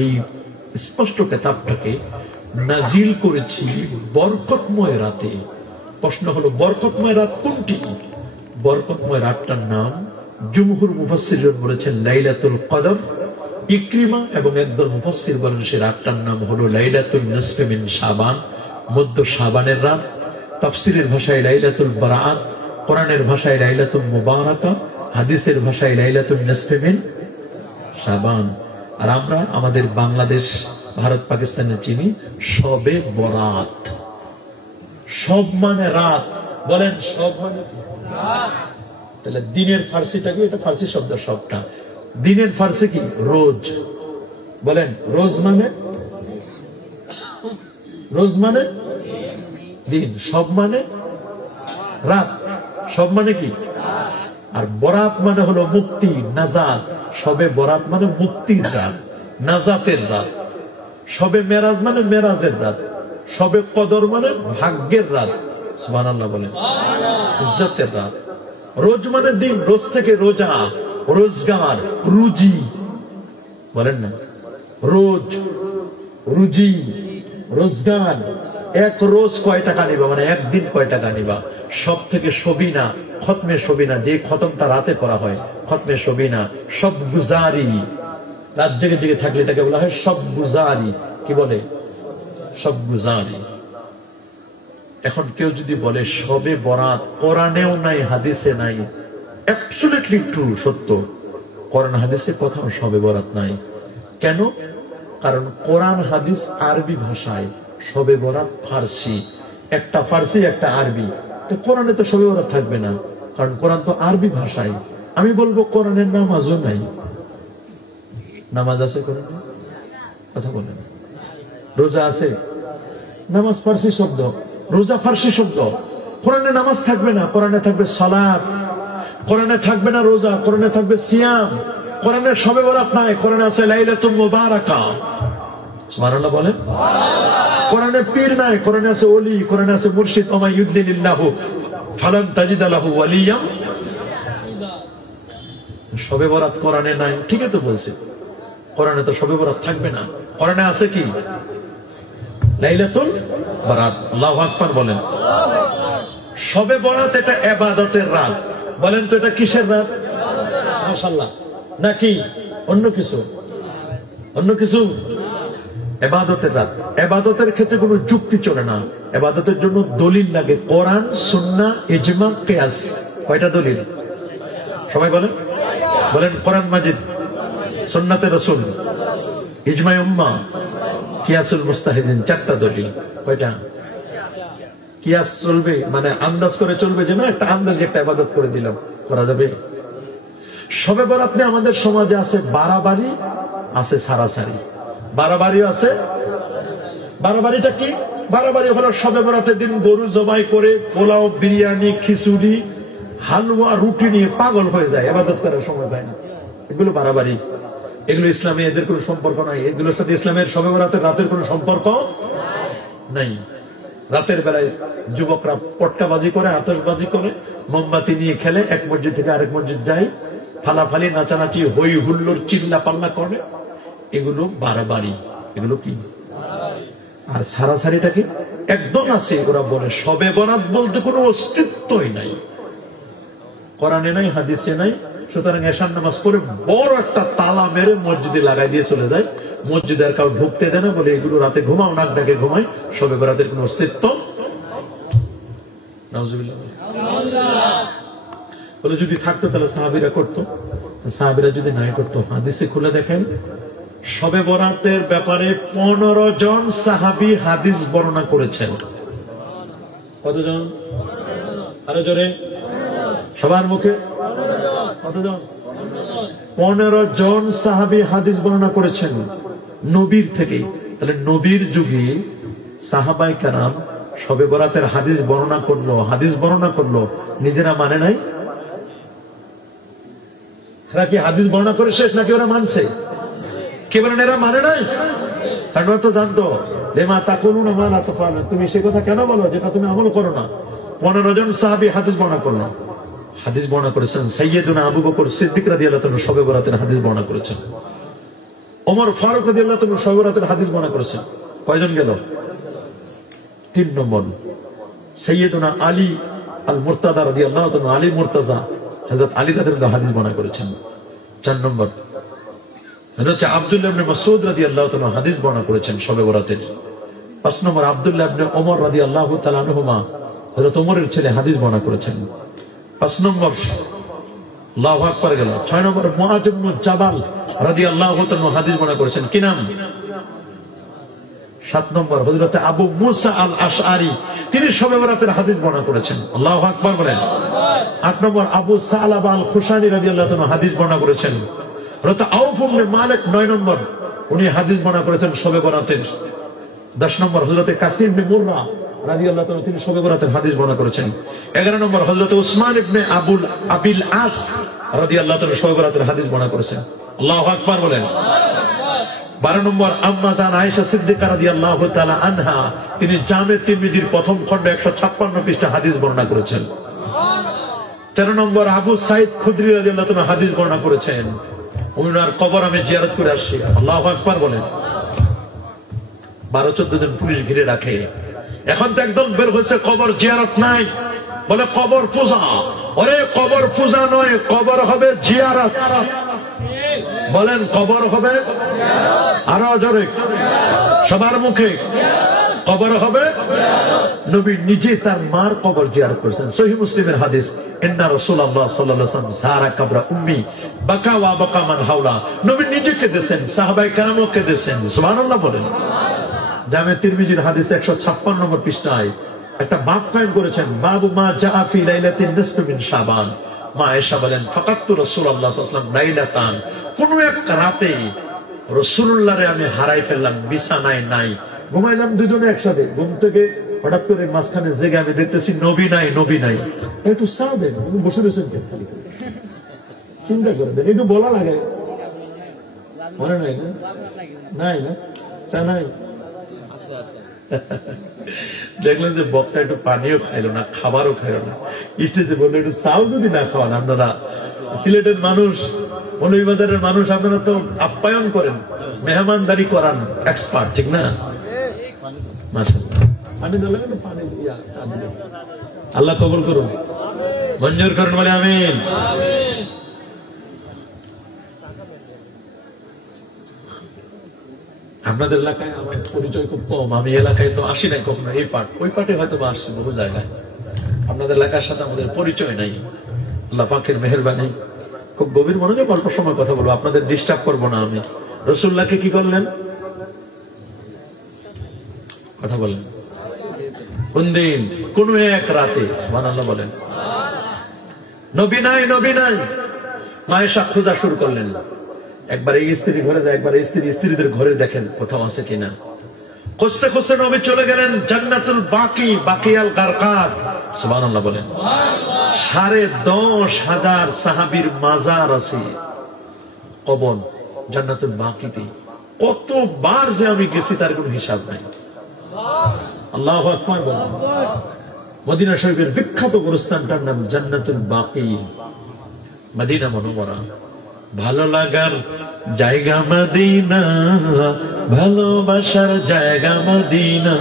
এই স্পষ্ট কিতাবটাকে নাজিল করেছি বরকতময় রাতে। প্রশ্ন হলো বরকতময় রাত কোনটি? বরকতময় রাতটার নাম জুমহুর মুফাসসিরগণ বলেছেন লাইলাতুল কদর। ইকরিমা এবং একদল মুফাসসির বলেন সেই রাতটার নাম হলো লাইলাতুল নিসফি মিন শাবান, মধ্য শাবানের রাত। তাফসীরের ভাষায় লাইলাতুল বারাআত, কোরআনের ভাষায় লাইলাতুল মুবারাকা, হাদিসের ভাষায় লাইলাতুল নিসফি মিন শাবান। আর আমরা আমাদের বাংলাদেশ, ভারত, পাকিস্তানে চিনি শবে বরাত। সব মানে রাত, বলেন সব মানে রাত। তাহলে দিনের ফার্সিটা কি? এটা ফার্সি শব্দ সবটা। দিনের ফার্সি কি? রোজ। বলেন রোজ মানে? রোজ মানে দিন, সব মানে রাত, সব মানে কি? আর বরাত মানে হলো মুক্তি, নাজাত। সবে বরাত মানে মুক্তির রাত, নাজাতের রাত। সবে মেরাজ মানে মেরাজের রাত। সবে কদর মানে ভাগ্যের রাত। সুবহানাল্লাহ বলেন, ইজ্জতের রাত। রোজ মানে দিন, রোজ থেকে রোজা, রোজগার, রুজি। বলেন না রোজ, রুজি, রোজগার। এক রোজ কয় টাকা নিবা, মানে একদিন কয় টাকা নিবা। সব থেকে সবিনা, খতমে সবিনা, যে খতমটা রাতে করা হয়, খতমে সবিনা। সব গুজারি, রাত জেগে জেগে থাকলে এটাকে বলা হয় সব গুজারি। কি বলে? সব গুজারি। এখন কেউ যদি বলে শবে বরাত কোরআনেও নাই, হাদিসে নাই, অ্যাবসলিউটলি ট্রু, সত্য। কোরআন হাদিসে কোথাও শবে বরাত নাই। কেন? কারণ কোরআন হাদিস আরবি ভাষায়, শবে বরাত ফার্সি। একটা ফার্সি একটা আরবি। তো কোরআনে তো শবে বরাত থাকবে না, কারণ কোরআন তো আরবি ভাষায়। আমি বলবো কোরআনের নামাজও নাই। নামাজ আছে কোরআনে? কথা বলেন। রোজা আছে? নামাজ ফার্সি শব্দ, রোজা ফার্সি শব্দ। কোরআনে নামাজ থাকবে না, কোরআনে থাকবে সালাত। কোরআনে থাকবে না রোজা, কোরআনে থাকবে সিয়াম। কোরআনে শবে বরাত নাই, কোরআনে আছে লাইলাতুল মুবারাকা। সুবহানাল্লাহ বলেন। কোরআনে পীর নাই, কোরআনে আছে ওলি, কোরআনে আছে মুর্শিদ। ওমা ইউদ্দিলিল্লাহু ফালান তাজিদা লাহু ওয়ালিয়া। শবে বরাত কোরআনে নাই, ঠিকই তো বলছে। কোরআনে তো শবে বরাত থাকবে না। কোরআনে আছে কি? লাইলাতুল বারাত। আল্লাহু আকবার বলেন। শবে বরাত এটা ইবাদতের রাত। বলেন তো এটা কিসের রাত? মাশাআল্লাহ। নাকি অন্য কিছু? অন্য কিছু? ইবাদতের রাত। ইবাদতের ক্ষেত্রে কোনো যুক্তি চলে না। ইবাদতের জন্য দলিল লাগে, কোরআন, সুন্নাহ, ইজমা, কিয়াস। কয়টা দলিল? সবাই বলেন। বলেন কোরআন মাজিদ, সুন্নাতে রাসূল, ইজমায়ে উম্মাহ, কিয়াসুল মুস্তাহিদিন। চারটা দলিল। কয়টা? কিয়াস চলবে মানে আন্দাজ করে চলবে, যে না একটা আন্দাজে একটা ইবাদত করে দিলাম, করা যাবে? শবে বরাত নিয়ে আমাদের সমাজে আছে বাড়াবাড়ি, আছে সারাসারি। বাড়াবাড়িও আছে। বাড়াবাড়িটা কি? বাড়াবাড়ি হলো শবে বরাতের দিন গরু জবাই করে পোলাও, বিরিয়ানি, খিচুড়ি, হালুয়া, রুটি নিয়ে পাগল হয়ে যায়, ইবাদত করার সময় পায় না। এগুলো বাড়াবাড়ি। এগুলো ইসলামে এদের কোনো সম্পর্ক নাই। এগুলোর সাথে ইসলামের শবে বরাতের রাতের কোনো সম্পর্ক নাই। রাতের বেলায় যুবকরা পটকাবাজি করে, আতশবাজি করে, মোমবাতি নিয়ে খেলে, এক মসজিদ থেকে আরেক মসজিদ যায়, ফালাফালি, নাচানাচি, হই হুল্লোড়, চিল্লা পাল্লা করে। এগুলো বাড়াবাড়ি। এগুলো কি? আর সারাসারিটা কি? একদম আছে। ওরা বলে শবে বরাত বলতে কোনো অস্তিত্বই নাই, কোরআনে নাই, হাদিসে নাই। সুতরাং এশার নামাজ পড়ে বড় একটা তালা মেরে মসজিদে লাগাই দিয়ে চলে যায়। মসজিদে আর কাউ ঢুকতে দেয় না, বলে এগুলো রাতে ঘুমাও, নাক ডাকে ঘুমায়, শবে বরাতের কোনো অস্তিত্ব। নাউজুবিল্লাহ। বলে যদি থাকতো তাহলে সাহাবীরা করতো। সাহাবীরা যদি নাই করতো, হাদিসে খুলে দেখেন শবে বরাতের ব্যাপারে 15 জন সাহাবী হাদিস বর্ণনা করেছেন। কতজন? আরো জোরে, সবার মুখে। কতজন? 15 জন সাহাবী হাদিস বর্ণনা করেছেন নবীর থেকে। তাহলে নবীর যুগে সাহাবায়ে কেরাম শবে বরাতের হাদিস বর্ণনা করলো, হাদিস বর্ণনা করলো, নিজেরা মানে নাই। এরা কি হাদিস বর্ণনা করে শেষ, নাকি ওরা মানছে? কে বলেন এরা মানে নাই? কারণ ওরা তো জানতো লেমা তাকুলুনা মা লা তাফআলুন, তুমি সে কথা কেন বলো যেটা তুমি আমল করো না। 15 জন সাহাবী হাদিস বর্ণনা করলো। হাদিস বর্ণনা করেছেন সাইয়্যিদুনা আবু বকর সিদ্দিক রাদিয়াল্লাহু তাআলা শবে বরাতের হাদিস বর্ণনা করেছেন। ওমর ফারুক রাদিয়াল্লাহু তাআলা শবে বরাতের হাদিস বর্ণনা করেছেন। কয়জন গেল? 3 নম্বর সাইয়্যিদুনা আলী আল মুরতাদা রাদিয়াল্লাহু তাআলা, আলী মুরতাজা, হযরত আলী রাদিয়াল্লাহু হাদিস বর্ণনা করেছেন। 4 নম্বর হযরত আব্দুল্লাহ ইবনে মাসউদ রাদিয়াল্লাহু তাআলা হাদিস বর্ণনা করেছেন শবে বরাতের। 5 নম্বর আব্দুল্লাহ ইবনে ওমর রাদিয়াল্লাহু তাআলা আনহুমা, হযরত ওমরের ছেলে হাদিস বর্ণনা করেছেন। 5 নম্বর আল্লাহু আকবার গেল। 6 নম্বর মুআয ইবনে জাবাল রাদিয়াল্লাহু তাআলা হাদিস বর্ণনা করেছেন। কি নাম? 7 নম্বর হযরত আবু মুসা আল আশআরী, তিনি শবে বরাতের হাদিস বর্ণনা করেছেন। আল্লাহু আকবার বলেন। 8 নম্বর আবু সালাবা আল খুশানি রাদিয়াল্লাহু তাআলা হাদিস বর্ণনা করেছেন। হযরত আউফ ইবনে মালিক 9 নম্বর, উনি হাদিস বর্ণনা করেছেন শবে বরাতের। 10 নম্বর হযরত কাসিম ইবনে মুররা রাদিয়াল্লাহু তাআলা, তিনি শবে বরাতের হাদিস বর্ণনা করেছেন। 11 নম্বর হযরত উসমান ইবনে আবিল আস রাদিয়াল্লাহু তাআলা শবে বরাতের হাদিস বর্ণনা করেছেন। আল্লাহু আকবার বলেন। 12 নম্বর আম্মা জান আয়েশা সিদ্দিকা রাদিয়াল্লাহু তাআলা আনহা, তিনি জামে তিরমিজির প্রথম খণ্ডে 156 পৃষ্ঠা হাদিস বর্ণনা করেছেন। 13 নম্বর আবু সাইদ খুদরি রাদিয়াল্লাহু তাআলা হাদিস বর্ণনা করেছেন। ওনার কবর আমি জিয়ারত করে আসছি। আল্লাহু আকবার বলেন। 12-14 দিন পুলিশ ঘিরে রাখে। এখন তো একদম বের হয়েছে কবর জিয়ারত নাই, বলে কবর পূজা। ওরে কবর পূজা নয়, কবর হবে জিয়ারত। বলেন কবর হবে, আরো জোরে সবার মুখে, কবর হবে। নবী নিজে তার মার কবর জিয়ারত করেছেন। সহিহ মুসলিমের হাদিস, ইন্না রাসূলুল্লাহ সাল্লাল্লাহু আলাইহি ওয়াসাল্লাম যারা কবর উম্মি বাকা ওয়া বাকা মান হাওলা, নবী নিজে কেঁদেছেন, সাহাবায়ে কেরামও কেঁদেছেন। সুবহানাল্লাহ বলেন। জামে তিরমিজির হাদিস 156 নম্বর পৃষ্ঠায় একটা বাব কায়েম করেছেন, বাবু মা জাআ ফি লাইলাতিন নিসফি মিন শাবান। মা আয়েশা বলেন, ফাকাতু রাসূলুল্লাহ সাল্লাল্লাহু আলাইহি ওয়াসাল্লাম লাইলাতান, কোন এক রাতে রাসূলুল্লাহরে আমি হারাই ফেললাম, বিছানায় নাই, ঘুমাইলাম দুজনে একসাথে। ঘুম থেকে হঠাৎ করে মাঝখানে জেগে আমি দেখতেছি নবী নাই, নবী নাই। একটু চা দেন, বসে রয়েছেন চিন্তা করে দেন, একটু বলা লাগে মনে নাই না? নাই না, চা নাই। দেখলেন যে বক্তা একটু পানিও খাইলো না, খাবারও খাইলো না, স্টেজে বললো একটু চাও যদি না খাওয়ান। আপনারা সিলেটের মানুষ, মৌলভীবাজারের মানুষ, আপনারা তো আপ্যায়ন করেন, মেহমানদারি করান, এক্সপার্ট, ঠিক না? মাশাআল্লাহ। পানি দিলে পানি দিয়া চা দিলে আল্লাহ কবুল করুন, মঞ্জুর করুন, বলে আমিন। আপনাদের এলাকায় আমার পরিচয় খুব কম, আমি এলাকায় তো আসি নাই কখনো। এই পার্ট ওই পার্টে হয়তো বা আসছি বহু জায়গায়, আপনাদের এলাকার সাথে আমাদের পরিচয় নাই। আল্লাহ পাকের মেহেরবানি। খুব গভীর মনোযোগ, অল্প সময় কথা বলবো, আপনাদের ডিস্টার্ব করবো না আমি। রাসূলুল্লাহকে কি করলেন? কথা বলেন। কোন দিন? কোন এক রাতে। সুবহানাল্লাহ বলেন। নবী নাই, নবী নাই। মা আয়েশা খোঁজা শুরু করলেন। একবার এই স্ত্রী ঘরে যায়, একবার এই স্ত্রীদের ঘরে দেখেন কোথাও আছে কিনা। খুঁজতে খুঁজতে নবী চলে গেলেন জান্নাতুল বাকি, বাকিয়াল গারকাত। সুবহানাল্লাহ বলেন। 10,500 সাহাবীর মাজার আছে, কবর জান্নাতুল বাকিতে। কতবার যে আমি গেছি তার কোনো হিসাব নাই। আল্লাহু আকবার বলেন। মদিনা শরীফের বিখ্যাত গোরস্থানটার নাম জান্নাতুল বাকি, মদিনা মুনাওয়ারা। ভালো লাগার জায়গা মদিনা, ভালোবাসার জায়গা মদিনা,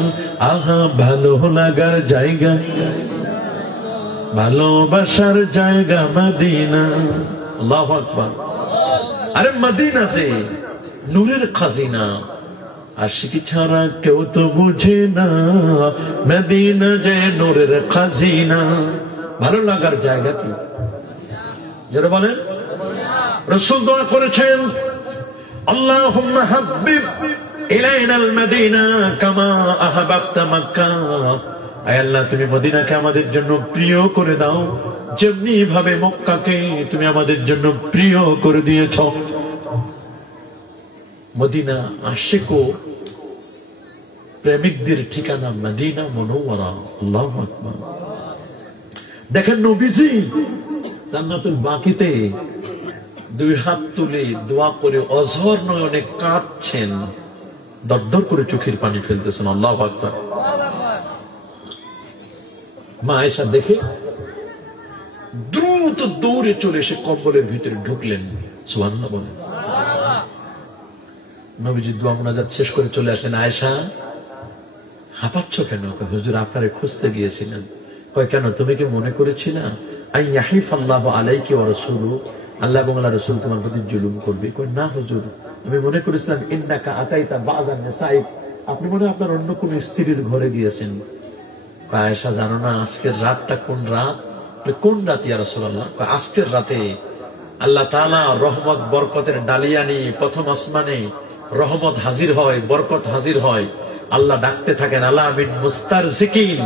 আহা ভালো লাগার জায়গা, ভালোবাসার জায়গা মদিনা। আল্লাহু আকবার। আরে মদিনা সে নূরের খাজিনা, আশিক ছাড়া কেউ তো বুঝে না, মদিনা যে নূরের খাজিনা। ভালো লাগার জায়গা কি? যারা বলেন, রাসূল দোয়া করেছেন, আল্লাহুম্মা হাব্বিব ইলাইনাল মদিনা কামা আহাবাবতা মক্কা। আয় আল্লাহ, তুমি মদিনাকে আমাদের জন্য প্রিয় করে দাও, যেমনি ভাবে মক্কাকে তুমি আমাদের জন্য প্রিয় করে দিয়েছ। মদিনা আশিক ও প্রেমিকদের ঠিকানা মদিনা মুনাওয়ারা। আল্লাহু আকবার। দেখেন নবীজি জান্নাতুল বাকিতে 2 হাত তুলে দোয়া করে অঝর নয়নে কাঁদছেন, দরদর করে চোখের পানি ফেলতেছেন। আল্লাহু আকবার। মা আয়েশা দেখে দ্রুত দৌড়ে চলে এসে কম্বলের ভিতরে ঢুকলেন। সুবহানাল্লাহ বলেন। নবীজি দোয়া মুনাজাত শেষ করে চলে আসেন। আয়েশা, হাঁপাচ্ছ কেন? হুজুর আপনারে খুঁজতে গিয়েছিলেন। কয় কেন, তুমি কি মনে করেছিলা আই ইয়াহিফাল্লাহু আলাইকি ওয়া রাসূলুহু, আল্লাহ এবং আল্লাহর রাসূল তোমার প্রতি জুলুম করবে? কয় না হুজুর, আমি মনে করেছিলাম ইন্নাকা আতাইতা বাযান নিসাই, আপনি মনে হয় আপনার অন্য কোন স্ত্রীর ঘরে গিয়েছেন। আয়েশা, জানো না আজকের রাতটা কোন রাত? কোন রাত ইয়া রাসূলুল্লাহ? আজকের রাতে আল্লাহ তাআলা রহমত বরকতের ডালিয়া নিয়ে প্রথম আসমানে রহমত হাজির হয়, বরকত হাজির হয়। আল্লাহ ডাকতে থাকেন, আলা মিন মুস্তারজিকিন,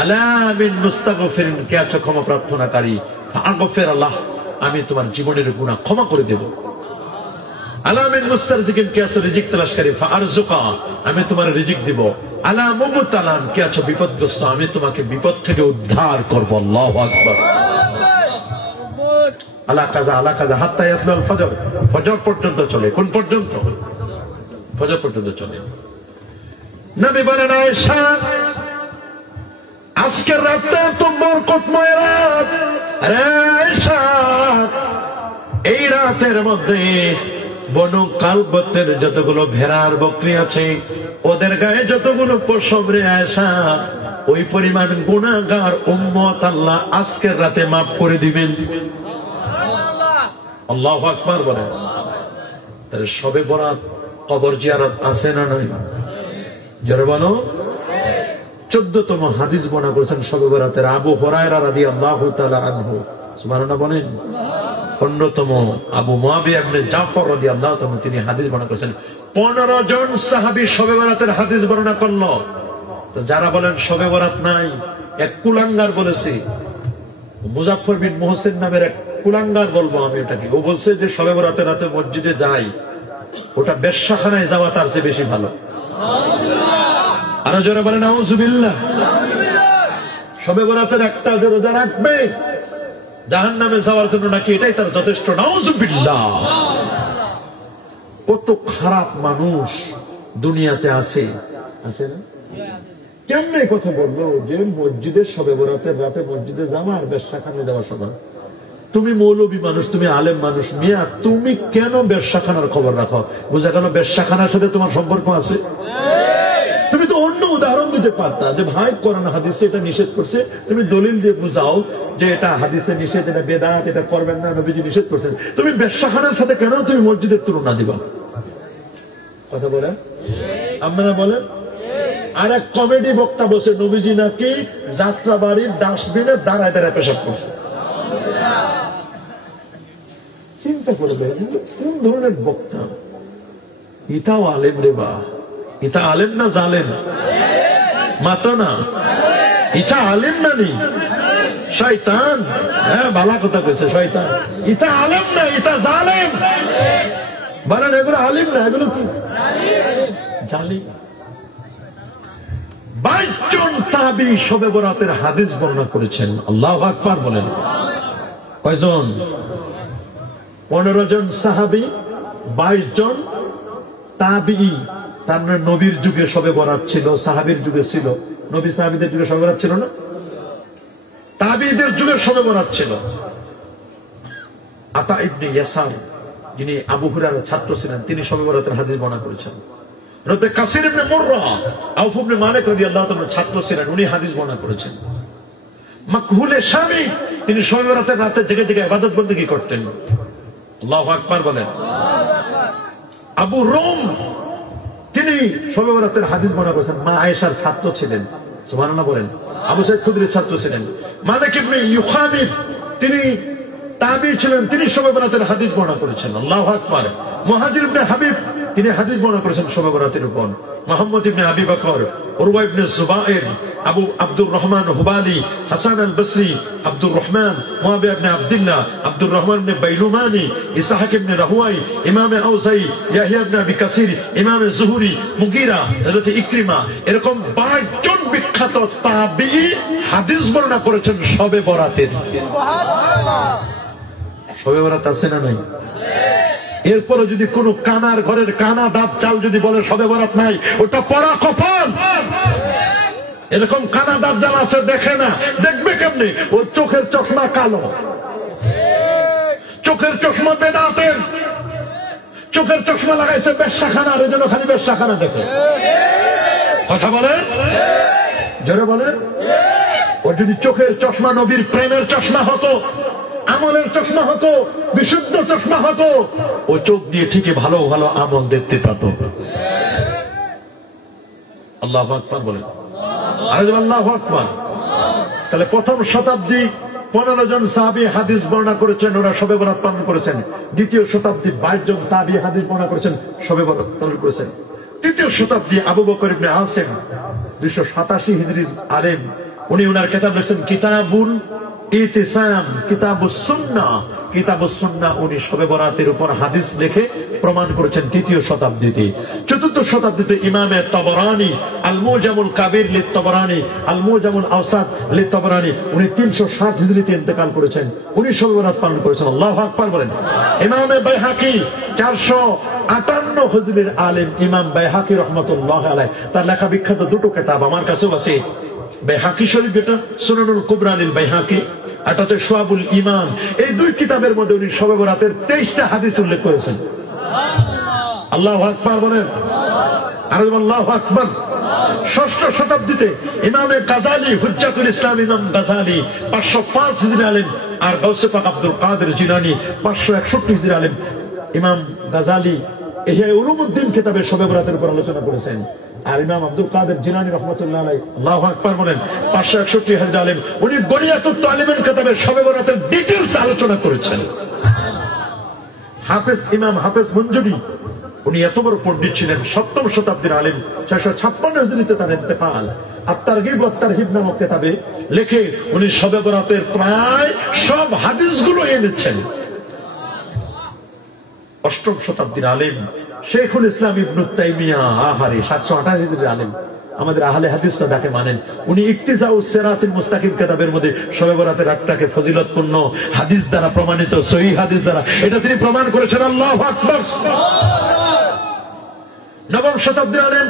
আলা মিন মুস্তাগফিরিন, কে আছো ক্ষমা প্রার্থনাকারী? ফাগফির আল্লাহ, আমি তোমার জীবনের গুনাহ ক্ষমা করে দেব। আলা মিন মুস্তারজিকিন, কে আছো রিজিক তালাশকারী? ফাআরযুকা, আমি তোমার রিজিক দিব। আলা মুবতালান, কে আছো বিপদগ্রস্ত? আমি তোমাকে বিপদ থেকে উদ্ধার করব। আল্লাহু আকবার। আলা কাযা আলা কাযা হাত্তা ইয়াতলুল ফজর, ফজর পর্যন্ত চলে। কোন পর্যন্ত? ফজর পর্যন্ত চলে। নবী বলেন, আয়েশা, আজকের রাতটা তো বরকতময় রাত। আরে আয়েশা, এই রাতের মধ্যে বনু কালবতের যতগুলো ভেড়ার বকরি আছে, ওদের গায়ে যতগুলো পশম রে আয়েশা, ওই পরিমাণ গুনাহগার উম্মত আল্লাহ আজকের রাতে মাফ করে দিবেন। আল্লাহু আকবার বলেন। তাহলে শবে বরাত কবর জিয়ারত আছে না নাই? যারা বলো, 14তম হাদিস বর্ণনা করেছেন শবে বরাতের আবু হুরায়রা রাদিয়াল্লাহু তাআলা আনহু, সুবহানাল্লাহ বলেন। 15তম আবু মুয়াবিয়া ইবনে জাফর রাদিয়াল্লাহু তাআলা তিনি হাদিস বর্ণনা করেছেন। 15 জন সাহাবী শবে বরাতের হাদিস বর্ণনা করলো। তো যারা বলেন শবে বরাত নাই, এক কুলাঙ্গার বলেছে, মুজাফফর বিন মুহসিন নামের এক কুলাঙ্গার বলবো আমি ওটাকে, ও বলছে যে শবে বরাতের রাতে মসজিদে যাই, ওটা বেশ্যাখানায় যাওয়া তার চেয়ে বেশি ভালো। আরো জোরে বলেন নাউযুবিল্লাহ। শবে বরাতের একটা যে রোজা রাখবে জাহান্নামে যাওয়ার জন্য নাকি এটাই তার যথেষ্ট। নাউযুবিল্লাহ। কত খারাপ মানুষ দুনিয়াতে আছে, আছে না? কেমনে কথা বললো যে মসজিদের শবে বরাতের রাতে মসজিদে যাওয়া আর বেশ্যাখানায় যাওয়া সমান। তুমি মৌলবী মানুষ, তুমি আলেম মানুষ, মিয়া তুমি কেন বেশ্যাখানার খবর রাখো? বুঝা গেল বেশ্যাখানার সাথে তোমার সম্পর্ক আছে। তুমি তো অন্য উদাহরণ দিতে পারতা যে ভাই কোরআন হাদিসে এটা নিষেধ করছে, তুমি দলিল দিয়ে বুঝাও যে এটা হাদিসে নিষেধ, এটা বেদাত, এটা করবেন না, নবীজি নিষেধ করছেন। তুমি বেশ্যাখানার সাথে কেন তুমি মসজিদের তুলনা দিবা? কথা বলেন, আপনারা বলেন। আর এক কমেডি বক্তা বসে নবীজি নাকি যাত্রা বাড়ির ডাস্টবিনে দাঁড়ায় দাঁড়ায় পেশাব করছে। চিন্তা করবে কোন ধরনের বক্তা? ইতাও আলেম রে বা, ইতা আলেম না জালেম? মাতো না, ইটা আলেম না নি শয়তান। হ্যাঁ, ভালো কথা কইছে, শয়তান। ইটা আলেম না, ইটা জালেম। বলেন এগুলো আলেম না, এগুলো কি জালিম। 22 জন তাবী শবে বরাতের হাদিস বর্ণনা করেছেন। আল্লাহু আকবার বলেন। কয়জন? 15 জন সাহাবী, 22 জন তাবী। তার মানে নবীর যুগে শবে বরাত ছিল, সাহাবীর যুগে ছিল। নবী সাহাবীদের যুগে শবে বরাত ছিল না, তাবীদের যুগে শবে বরাত ছিল। আতা ইবনে ইয়াসার, যিনি আবু হুরায়রার ছাত্র ছিলেন, তিনি শবে বরাতের হাদিস বর্ণনা করেছেন। রবে কাসির ইবনে মুররা, আউফ ইবনে মালিক রাদিয়াল্লাহু তাআলার ছাত্র ছিলেন, উনি হাদিস বর্ণনা করেছেন। মাকহুলে শামী, তিনি শবে বরাতের রাতে জেগে জেগে ইবাদত বন্দেগী করতেন। আল্লাহু আকবার বলেন। আবু রুম, তিনি শবে বরাতের হাদিস বর্ণনা করেছেন। মা আয়েশার ছাত্র ছিলেন, সুবহানাল্লাহ বলেন। আবু সাঈদ খুদরির ছাত্র ছিলেন। মালিক ইবনে ইউখামির, তিনি তাবী ছিলেন, তিনি শবে বরাতের হাদিস বর্ণনা করেছেন। আল্লাহু আকবার। মুহাজির ইবনে হাবিব, তিনি হাদিস বর্ণনা করেছেন শবে বরাতের উপর। মুহাম্মদ ইবনে আবি বকর, উরওয়া ইবনে যুবাইর, আবু আব্দুর রহমান হুবালি, হাসান আল বসরি, আব্দুর রহমান, মুয়াবিয়া ইবনে আব্দুল্লাহ, আব্দুর রহমান ইবনে বাইলুমানি, ইসহাক ইবনে রাহুয়াই, ইমাম আউজাই, ইয়াহইয়া ইবনে আবি কাসির, ইমাম যুহরি, মুগীরা, হযরত ইকরিমা, এরকম 22 জন বিখ্যাত তাবী হাদিস বর্ণনা করেছেন শবে বরাতের। সুবহানাল্লাহ। শবে বরাত আছে না নাই? এরপরে যদি কোন কানার ঘরের কানা দাঁত চাল যদি বলে শবে বরাত নাই, ওটা পড়া কপাল। এরকম কানা দাঁত জাল আছে, দেখে না, দেখবে কেমনে? ও চোখের চশমা কালো, চোখের চশমা বেদাতের, চোখের চশমা লাগাইছে বেশ্যাখানা, আর এই জন্য খালি বেশ্যাখানা দেখে। কথা বলে, জোরে বলে। ওর যদি চোখের চশমা নবীর প্রেমের চশমা হতো, আমলের চশমা হতো, বিশুদ্ধ চশমা হতো, ও চোখ দিয়ে ঠিকই ভালো ভালো আমল দেখতে পাত। আল্লাহু আকবার বলেন, আর আল্লাহু আকবার। তাহলে প্রথম শতাব্দী 15 জন সাহাবী হাদিস বর্ণনা করেছেন, ওরা শবে বরাত পালন করেছেন। দ্বিতীয় শতাব্দী 22 জন তাবী হাদিস বর্ণনা করেছেন, শবে বরাত পালন করেছেন। তৃতীয় শতাব্দী আবু বকর ইবনে আসিম 287 হিজরির আলেম, উনি ওনার কিতাব লিখেছেন কিতাবুল ইতিসাম, কিতাবুস সুন্নাহ। কিতাবুস সুন্নাহ উনি শবে বরাতের উপর হাদিস লিখে প্রমাণ করেছেন তৃতীয় শতাব্দীতে। চতুর্থ শতাব্দীতে ইমামে তাবরানী আল মুজামুল কাবির লিত তাবরানী, আল মুজামুল আওসাত লিত তাবরানী, উনি 360 হিজরিতে ইন্তেকাল করেছেন। উনি শবে বরাত পালন করেছেন। আল্লাহু আকবার বলেন। ইমামে বাইহাকি 458 হিজরির আলেম ইমাম বাইহাকি রাহমাতুল্লাহ আলাইহি, তার লেখা বিখ্যাত দুটো কিতাব আমার কাছেও আছে। বাইহাকি শরীফ, যেটা সুনানুল কুবরা লিল বাইহাকি, এটাতে শুআবুল ঈমান। এই দুই কিতাবের মধ্যে উনি শবে বরাতের 23টা হাদিস উল্লেখ করেছেন। আল্লাহু আকবার বলেন, আর আল্লাহু আকবার। ষষ্ঠ শতাব্দীতে ইমামে গাজালি, হুজ্জাতুল ইসলাম ইমাম গাজালি 505 হিজরি আলেম, আর গাউসে পাক আব্দুল কাদের জিলানী 561 হিজরি আলেম। ইমাম গাজালি ইহয়া উলুমুদ্দিন কিতাবে শবে বরাতের উপর আলোচনা করেছেন। আর ইমাম আব্দুল কাদের জিলানী রাহমাতুল্লাহ আলাইহি, আল্লাহু আকবার বলেন, 561 হিজরি আলেম, উনি গনিয়াতুত তালিমিন কিতাবে শবে বরাতের ডিটেইলস আলোচনা করেছেন। হাফেজ ইমাম হাফেজ মুনজুরি, উনি এত বড় পণ্ডিত ছিলেন, 7ম শতাব্দীর আলেম, 656 হিজরিতে তার ইন্তেকাল। আত-তারগীব ওয়াত তারহিব নামক কিতাবে লিখে উনি শবে বরাতের প্রায় সব হাদিসগুলো এনেছেন। 8ম শতাব্দীর আলেম শেখুল ইসলাম ইবনে তাইমিয়া, আহারে 728 হিজরির আলেম, আমাদের আহলে হাদিসরা তাকে মানেন। উনি ইকতিজাউস সিরাতুল মুস্তাকিম কিতাবের মধ্যে শবে বরাতের রাতটাকে ফজিলতপূর্ণ হাদিস দ্বারা প্রমাণিত, সহিহ হাদিস দ্বারা এটা তিনি প্রমাণ করেছেন। আল্লাহু আকবার। 9ম শতাব্দীর আলেম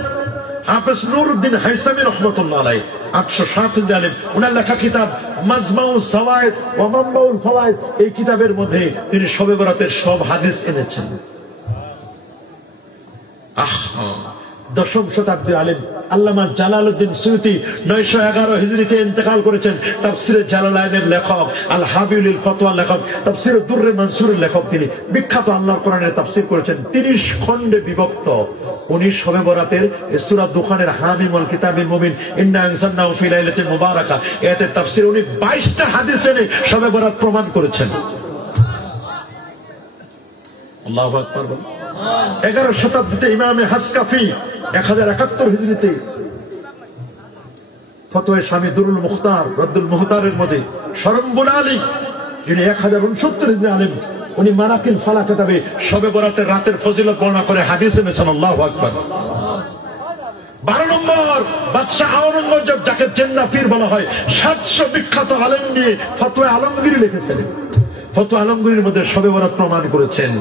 হাফেজ নুরউদ্দিন হাইসামী রাহমাতুল্লাহ আলাইহি, 860 হিজরি আলেম, ওনার লেখা কিতাব মাজমাউস যাওয়ায়েদ ওয়া মানবাউল ফাওয়ায়েদ, এই কিতাবের মধ্যে তিনি শবে বরাতের সব হাদিস এনেছেন। 10ম শতাব্দীর আলেম আল্লামা জালালউদ্দিন সুয়ুতী 911 হিজরিতে ইন্তেকাল করেছেন। তাফসিরে জালালাইনের লেখক, আল হাবিউল ফতোয়া লেখক, তাফসিরে দুররে মানসুরের লেখক, তিনি বিখ্যাত আল্লাহর কোরআনের তাফসীর করেছেন 30 খণ্ডে বিভক্ত। উনি শবে বরাতের সূরা দুখানের হামিম ওয়াল কিতাবিল মুবিন ইন্না আনজালনাহু ফি লাইলাতিন মুবারাকা, এতে তাফসীর উনি 22টা হাদিস এনে শবে বরাত প্রমাণ করেছেন। আল্লাহু আকবার। 11 শতাব্দীতে ইমামে হাসকাফি 1071 হিজরিতে ফতোয়া শামী দুরুল মুখতার রদ্দুল মুহতারের মধ্যে শরম্বুল আলী, যিনি 1069 হিজরি আলেম, উনি মানাকিল ফালা কিতাবে শবে বরাতের রাতের ফজিলত বর্ণনা করে হাদিস এনেছেন। আল্লাহু আকবার। 12 নম্বর বাদশাহ আওরঙ্গজেব, যাকে জেন্না পীর বলা হয়, 700 বিখ্যাত আলেম নিয়ে ফতোয়া আলমগীর লিখেছেন। ফতোয়া আলমগীরের মধ্যে শবে বরাত প্রমাণ করেছেন।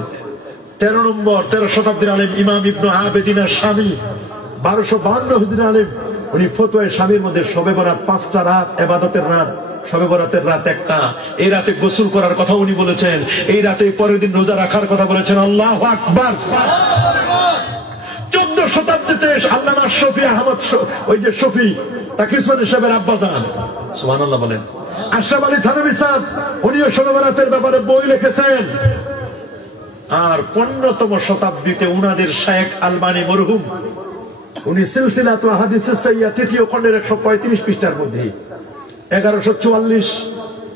13 শতাব্দীর আলেম ইমাম ইবনে আবেদিন আশ-শামী 1252 হিজরি আলেম, উনি ফতোয়া শামীর মধ্যে শবে বরাত 5টা রাত ইবাদতের রাত, শবে বরাতের রাত একটা। এই রাতে গোসল করার কথা উনি বলেছেন, এই রাতে পরের দিন রোজা রাখার কথা বলেছেন। আল্লাহু আকবার। 14 শতাব্দীতে আল্লামা শফি আহমদ, ওই যে শফি তাকিউদ্দিন সাহেবের আব্বাজান, সুবহানাল্লাহ বলেন, আশরাফ আলী থানভী সাহেব, উনিও শবে বরাতের ব্যাপারে বই লিখেছেন। আর 15তম শতাব্দীতে উনাদের শেখ আলবানী মরহুম, উনি সিলসিলাতুল হাদিসেস সাইয়্যিয়া 3য় খণ্ডের 135 পৃষ্ঠার মধ্যে 1144,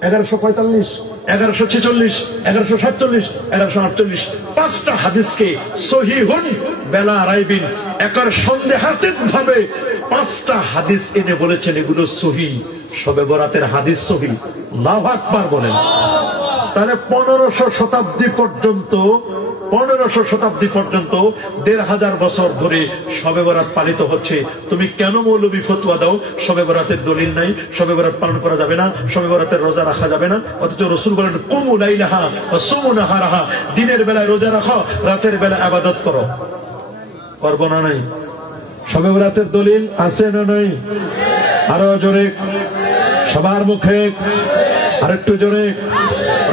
1145, 1146, 1147, 1148 5টা হাদিসকে সহিহুন বেলা রাইবিন, একার সন্দেহাতীত ভাবে 5টা হাদিস এনে বলেছেন এগুলো সহিহ, শবে বরাতের হাদিস সহিহ। আল্লাহু আকবার বলেন। তাহলে 1500 শতাব্দী পর্যন্ত 1500 বছর ধরে শবে বরাত পালিত হচ্ছে। তুমি কেন মৌলবী ফতোয়া দাও শবে বরাতের দলিল নাই, শবে বরাত পালন করা যাবে না, শবে বরাতের রোজা রাখা যাবে না, অথচ রাসূল বলেন কুমু লাইলাহা ওয়া সুমু নাহারাহা, দিনের বেলায় রোজা রাখো, রাতের বেলা ইবাদত করো। করব না নাই? শবে বরাতের দলিল আছে না নাই? আরো জোরে, সবার মুখে আরেকটু জোরে।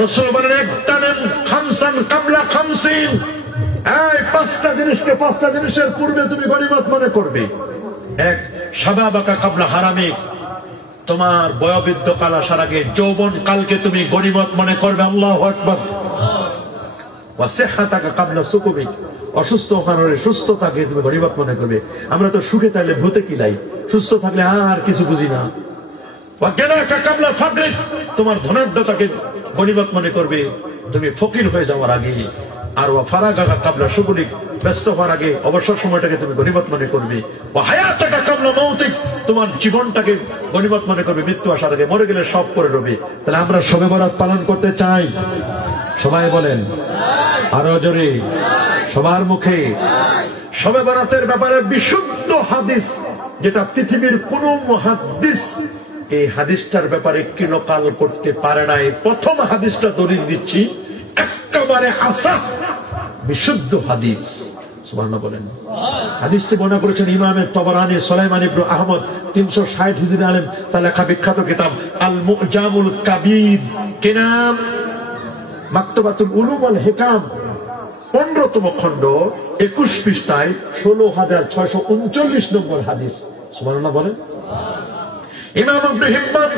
রাসূল বলেন একটানেন খামসান কাবলা খামসিন, এই পাঁচটা জিনিসকে পাঁচটা জিনিসের পূর্বে তুমি গনিমত মনে করবে। এক, শাবাবাকা কাবলা হারামি, তোমার বয়োবৃদ্ধ কাল আসার আগে যৌবন কালকে তুমি গনিমত মনে করবে। আল্লাহু আকবার। ওয়া সিহহাতাকা কাবলা সুকুমিক, অসুস্থ ওখানে সুস্থতাকে তুমি গনিমত মনে করবে। আমরা তো সুখে থাকলে ভূতে কিলাই, সুস্থ থাকলে আর কিছু বুঝি না। ওয়া গিনাকা কাবলা ফাকরিক, তোমার ধনাঢ্যতাকে গনিমত মনে করবে তুমি ফকির হয়ে যাওয়ার আগে। আর ওয়া ফারাগাকা কাবলা শুগুলিক, ব্যস্ত হওয়ার আগে অবসর সময়টাকে তুমি গনিমত মনে করবে। ওয়া হায়াতাকা কাবলা মাউতিক, তোমার জীবনটাকে গনিমত মনে করবে মৃত্যু আসার আগে, মরে গেলে সব করে রবে। তাহলে আমরা শবে বরাত পালন করতে চাই? সবাই বলেন আরো জোরে, সবার মুখে। শবে বরাতের ব্যাপারে বিশুদ্ধ হাদিস, যেটা পৃথিবীর কোন মুহাদ্দিস এই হাদিসটার ব্যাপারে কিলোকাল করতে পারে না। এই প্রথম হাদিসটা দলিল দিচ্ছি, একেবারে আসা বিশুদ্ধ হাদিস। সুবহানাল্লাহ বলেন। হাদিসটি বর্ণনা করেছেন ইমামে তবরানি সুলাইমান ইবনে আহমদ 360 হিজরি আলেম, তার লেখা বিখ্যাত কিতাব আল মুজামুল কাবীর, কি নাম? মাকতুবাতুল উলুম ওয়াল হিকাম, 15তম খণ্ড 21 পৃষ্ঠায় 16639 নম্বর হাদিস। সুবহানাল্লাহ বলেন। ইমাম ইবনে হিব্বান,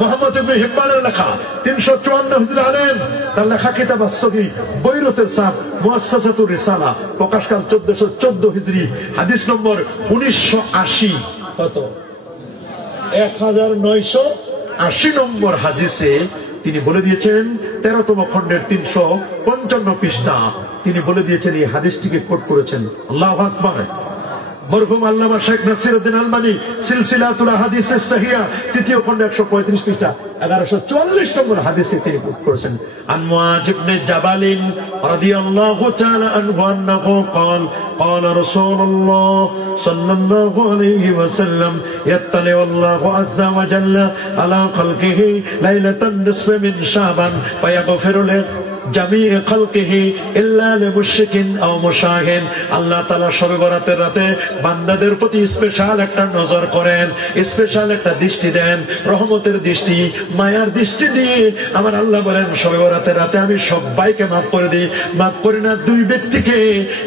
মুহাম্মদ ইবনে হিব্বানের লেখা 354 হিজরি আলেম, তার লেখা কিতাব as-সহিহ, বৈরুতের সাব মুআসসাসাতুর রিসালা, প্রকাশকাল 1414 হিজরি, হাদিস নম্বর 1980। কত? 1980 নম্বর হাদিসে তিনি বলে দিয়েছেন, 13তম খণ্ডের 355 পৃষ্ঠা, তিনি বলে দিয়েছেন, এই হাদিসটিকে কোট করেছেন। আল্লাহু আকবার। মরহুম আল্লামা শেখ নাসিরউদ্দিন আলমানি সিলসিলাতুল আহাদিসেস সহিহা 3য় খণ্ড 135 পৃষ্ঠা 1144 নম্বর হাদিসে তিনি কোট করেছেন। আন মুআয ইবনে জাবাল রাদিয়াল্লাহু তাআলা আনহু আন্নাহু قال قال رسول الله صلى الله عليه وسلم يطلع الله عز وجل على خلقه ليلة النصف من شعبان فيغفر له জামিয়ে খালকিহি ইল্লা লিমুশরিকিন আও মুশাহিন। আল্লাহ তাআলা শবে বরাতের রাতে বান্দাদের প্রতি স্পেশাল একটা নজর করেন, স্পেশাল একটা দৃষ্টি দেন, রহমতের দৃষ্টি, মায়ার দৃষ্টি দিয়ে আমার আল্লাহ বলেন শবে বরাতের রাতে আমি সবাইকে মাফ করে দিই। মাফ করি না দুই ব্যক্তিকে,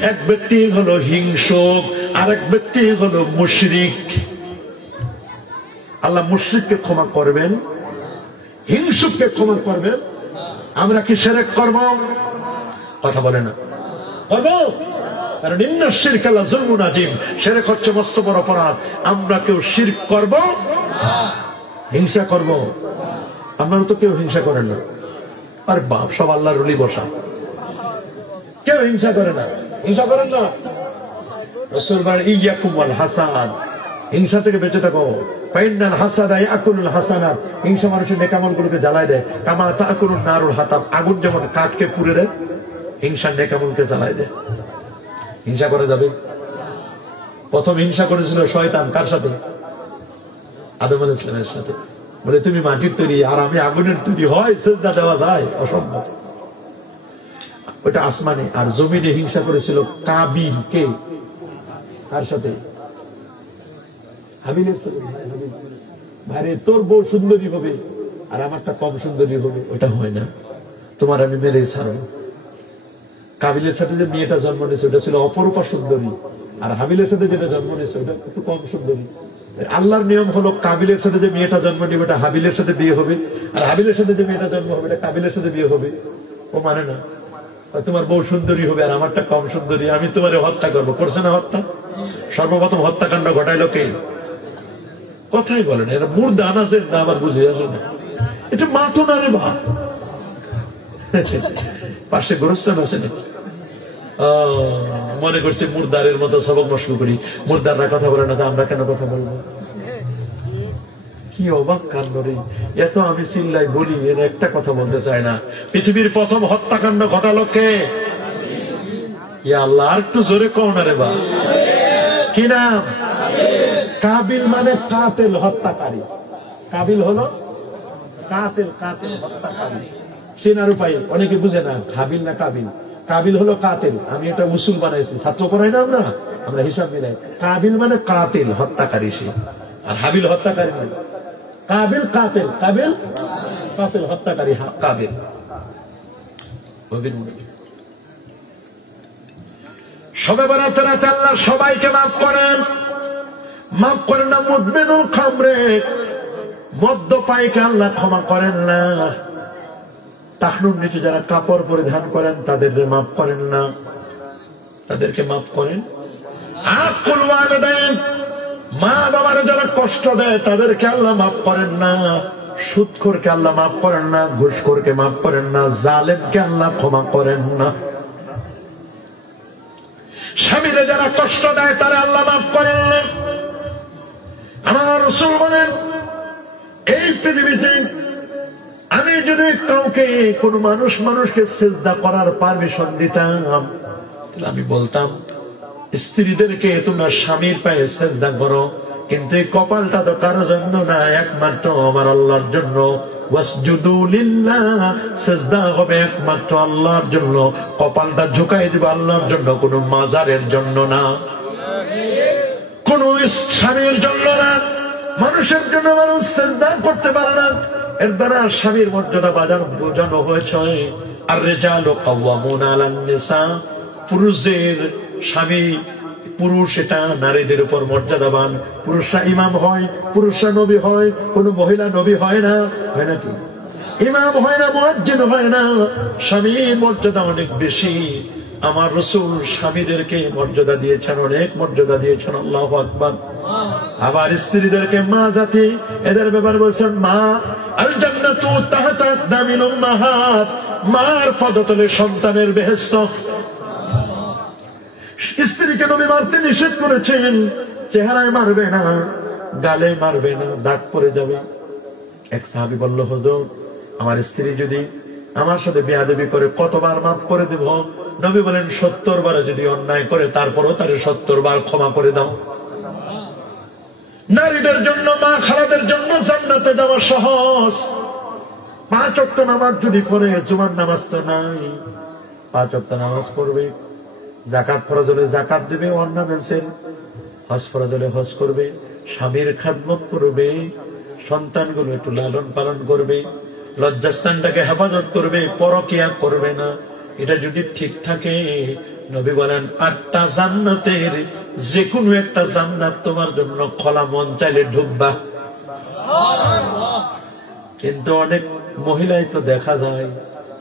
এক ব্যক্তি হলো হিংসুক, আরেক ব্যক্তি হলো মুশরিক। আল্লাহ মুশরিককে ক্ষমা করবেন, হিংসুককে ক্ষমা করবেন। আমরা কি শিরক করব? কথা বলে না, করব? কারণ ইন্না শিরকা লাযুলমুন আযীম, শিরক হচ্ছে মস্ত বড় অপরাধ। আমরা কেউ শিরক করব? হিংসা করব? আপনারা তো কেউ হিংসা করেন না। আরে বাপ, সব আল্লাহর ওলি বসা, কেউ হিংসা করে না। হিংসা করেন না? রাসূল বলেন ইয়াকুম ওয়াল হাসাদ, হিংসা থেকে বেঁচে থাকো। ফাইনাল হাসাদা ইয়াকুলুল হাসানাত, হিংসা মানুষের নেক আমলগুলোকে জ্বালায় দেয়। কামা তাকুলুন নারুল হাতাব, আগুন যেমন কাঠকে পুড়ে দেয়, হিংসা নেক আমলকে জ্বালায় দেয়। হিংসা করা যাবে? প্রথম হিংসা করেছিল শয়তান, কার সাথে? আদম আলাইহিস সালামের সাথে। বলে তুমি মাটির তৈরি আর আমি আগুনের তৈরি, হয় সিজদা দেওয়া যায়? অসম্ভব। ওটা আসমানে। আর জমিনে হিংসা করেছিল কাবিল, কে? কার সাথে? হাবিলের সাথে। ভাইরে, তোর বউ সুন্দরী হবে আর আমারটা কম সুন্দরী হবে, ওটা হয় না। তোমার আমি মেরে ছাড়বো। কাবিলের সাথে যে মেয়েটা জন্ম নিয়েছে ওটা ছিল অপরূপা সুন্দরী, আর হাবিলের সাথে যেটা জন্ম নিয়েছে ওটা একটু কম সুন্দরী। আল্লাহর নিয়ম হলো কাবিলের সাথে যে মেয়েটা জন্ম নিবে এটা হাবিলের সাথে বিয়ে হবে, আর হাবিলের সাথে যে মেয়েটা জন্ম হবে এটা কাবিলের সাথে বিয়ে হবে। ও মানে না, তোমার বউ সুন্দরী হবে আর আমারটা কম সুন্দরী, আমি তোমার হত্যা করবো। করছে না হত্যা? সর্বপ্রথম হত্যাকাণ্ড ঘটাইলো কে? কথাই বলেন, এরা মুর্দা আনাজের না, আবার বুঝে আসে না। এটা মাথো না রে ভাত। পাশে গোরস্থান আছে না, মনে করছে মুর্দারের মতো সবক মস্ক করি। মুর্দাররা কথা বলে না, আমরা কেন কথা বলবো? কি অবাক কাণ্ড রে! এত আমি চিল্লাই বলি, এর একটা কথা বলতে চায় না। পৃথিবীর প্রথম হত্যাকাণ্ড ঘটালো কে? ইয়া আল্লাহ, আর একটু জোরে কও না রে বা। কি নাম? কাবিল মানে কাতেল, হত্যাকারী। কাবিল হলো কাতেল, কাতেল হত্যাকারী। চেনার উপায় অনেকে বুঝে না, হাবিল না কাবিল। কাবিল হলো কাতেল। আমি এটা উসুল বানাইছি, ছাত্র পড়াই না আমরা হিসাব মিলাই। কাবিল মানে কাতেল, হত্যাকারী সে। আর হাবিল হত্যাকারী নয়। কাবিল কাতেল, কাবিল কাতেল, হত্যাকারী কাবিল। শবে বরাতের রাতে আল্লাহ সবাইকে মাফ করেন। মাফ করেন না মুদমিনুল খামরে, মদ্যপায়ীকে আল্লাহ ক্ষমা করেন না। টাকনুর নিচে যারা কাপড় পরিধান করেন তাদেরকে মাফ করেন না, তাদেরকে মাফ করেন। আকুল ওয়ালিদাইন, মা বাবার যারা কষ্ট দেয় তাদেরকে আল্লাহ মাফ করেন না। সুদখোরকে আল্লাহ মাফ করেন না, ঘুষখোরকে মাফ করেন না, জালেমকে আল্লাহ ক্ষমা করেন না। স্বামীরে যারা কষ্ট দেয় তারা আল্লাহ মাফ করেন না। আমার রাসূল বলেন, এই পৃথিবীতে আমি যদি কাউকে কোন মানুষকে সিজদা করার পারমিশন দিতাম, তাহলে আমি বলতাম স্ত্রীদেরকে তোমরা স্বামীর পায়ে সিজদা করো, কিন্তু এই কপালটা তো কারো জন্য না, একমাত্র আমার আল্লাহর জন্য। ওয়াসজুদু লিল্লাহ, সিজদা হবে একমাত্র আল্লাহর জন্য। কপালটা ঝুঁকাই দিব আল্লাহর জন্য, কোন মাজারের জন্য না, কোন স্বামীর জন্য না। মানুষের জন্য মানুষ সিজদা করতে পারে না। এর দ্বারা স্বামীর মর্যাদা বোঝানো হয়েছে। আর রিজালু কাওয়ামুনা আলান নিসা, পুরুষদের স্বামী, পুরুষ এটা নারীদের উপর মর্যাদাবান। পুরুষরা ইমাম হয়, পুরুষরা নবী হয়, কোন মহিলা নবী হয় না, হয় নাকি? ইমাম হয় না, মুয়াজ্জিন হয় না। স্বামীর মর্যাদা অনেক বেশি। আমার রাসূল স্বামীদেরকে মর্যাদা দিয়েছেন, অনেক মর্যাদা দিয়েছেন। আল্লাহু আকবার। আবার স্ত্রীদেরকে মা জাতি, এদের ব্যাপারে বলছেন মা আল জান্নাতু তাহতা আকদামিল উম্মাহাত, মার পদতলে সন্তানের বেহেশত। স্ত্রীকে নবী মারতে নিষেধ করেছেন। চেহারায় মারবে না, গালে মারবে না, দাগ পড়ে যাবে। এক সাহাবী বলল, হুজুর আমার স্ত্রী যদি আমার সাথে বেয়াদবি করে কতবার মাফ করে দেব? নবী বলেন 70 বার যদি অন্যায় করে তারপরও তার 70 বার ক্ষমা করে দাও। নারীদের জন্য, মা খালাদের জন্য জান্নাতে যাওয়া সহজ। 5 ওয়াক্ত নামাজ যদি পড়ে, জুমার নামাজ তো নাই, 5 ওয়াক্ত নামাজ পড়বে, যাকাত ফরজ হলে যাকাত দেবে, অর্নামেন্টসের হজ ফরজ হলে হজ করবে, স্বামীর খেদমত করবে, সন্তানগুলো একটু লালন পালন করবে, লজ্জাস্থানটাকে হেফাজত করবে, পরকিয়া করবে না। এটা যদি ঠিক থাকে, নবী বলেন 8টা জান্নাতের যে কোনো একটা জান্নাত তোমার জন্য খোলা, মন চাইলে ঢুকবা। কিন্তু অনেক মহিলাই তো দেখা যায়,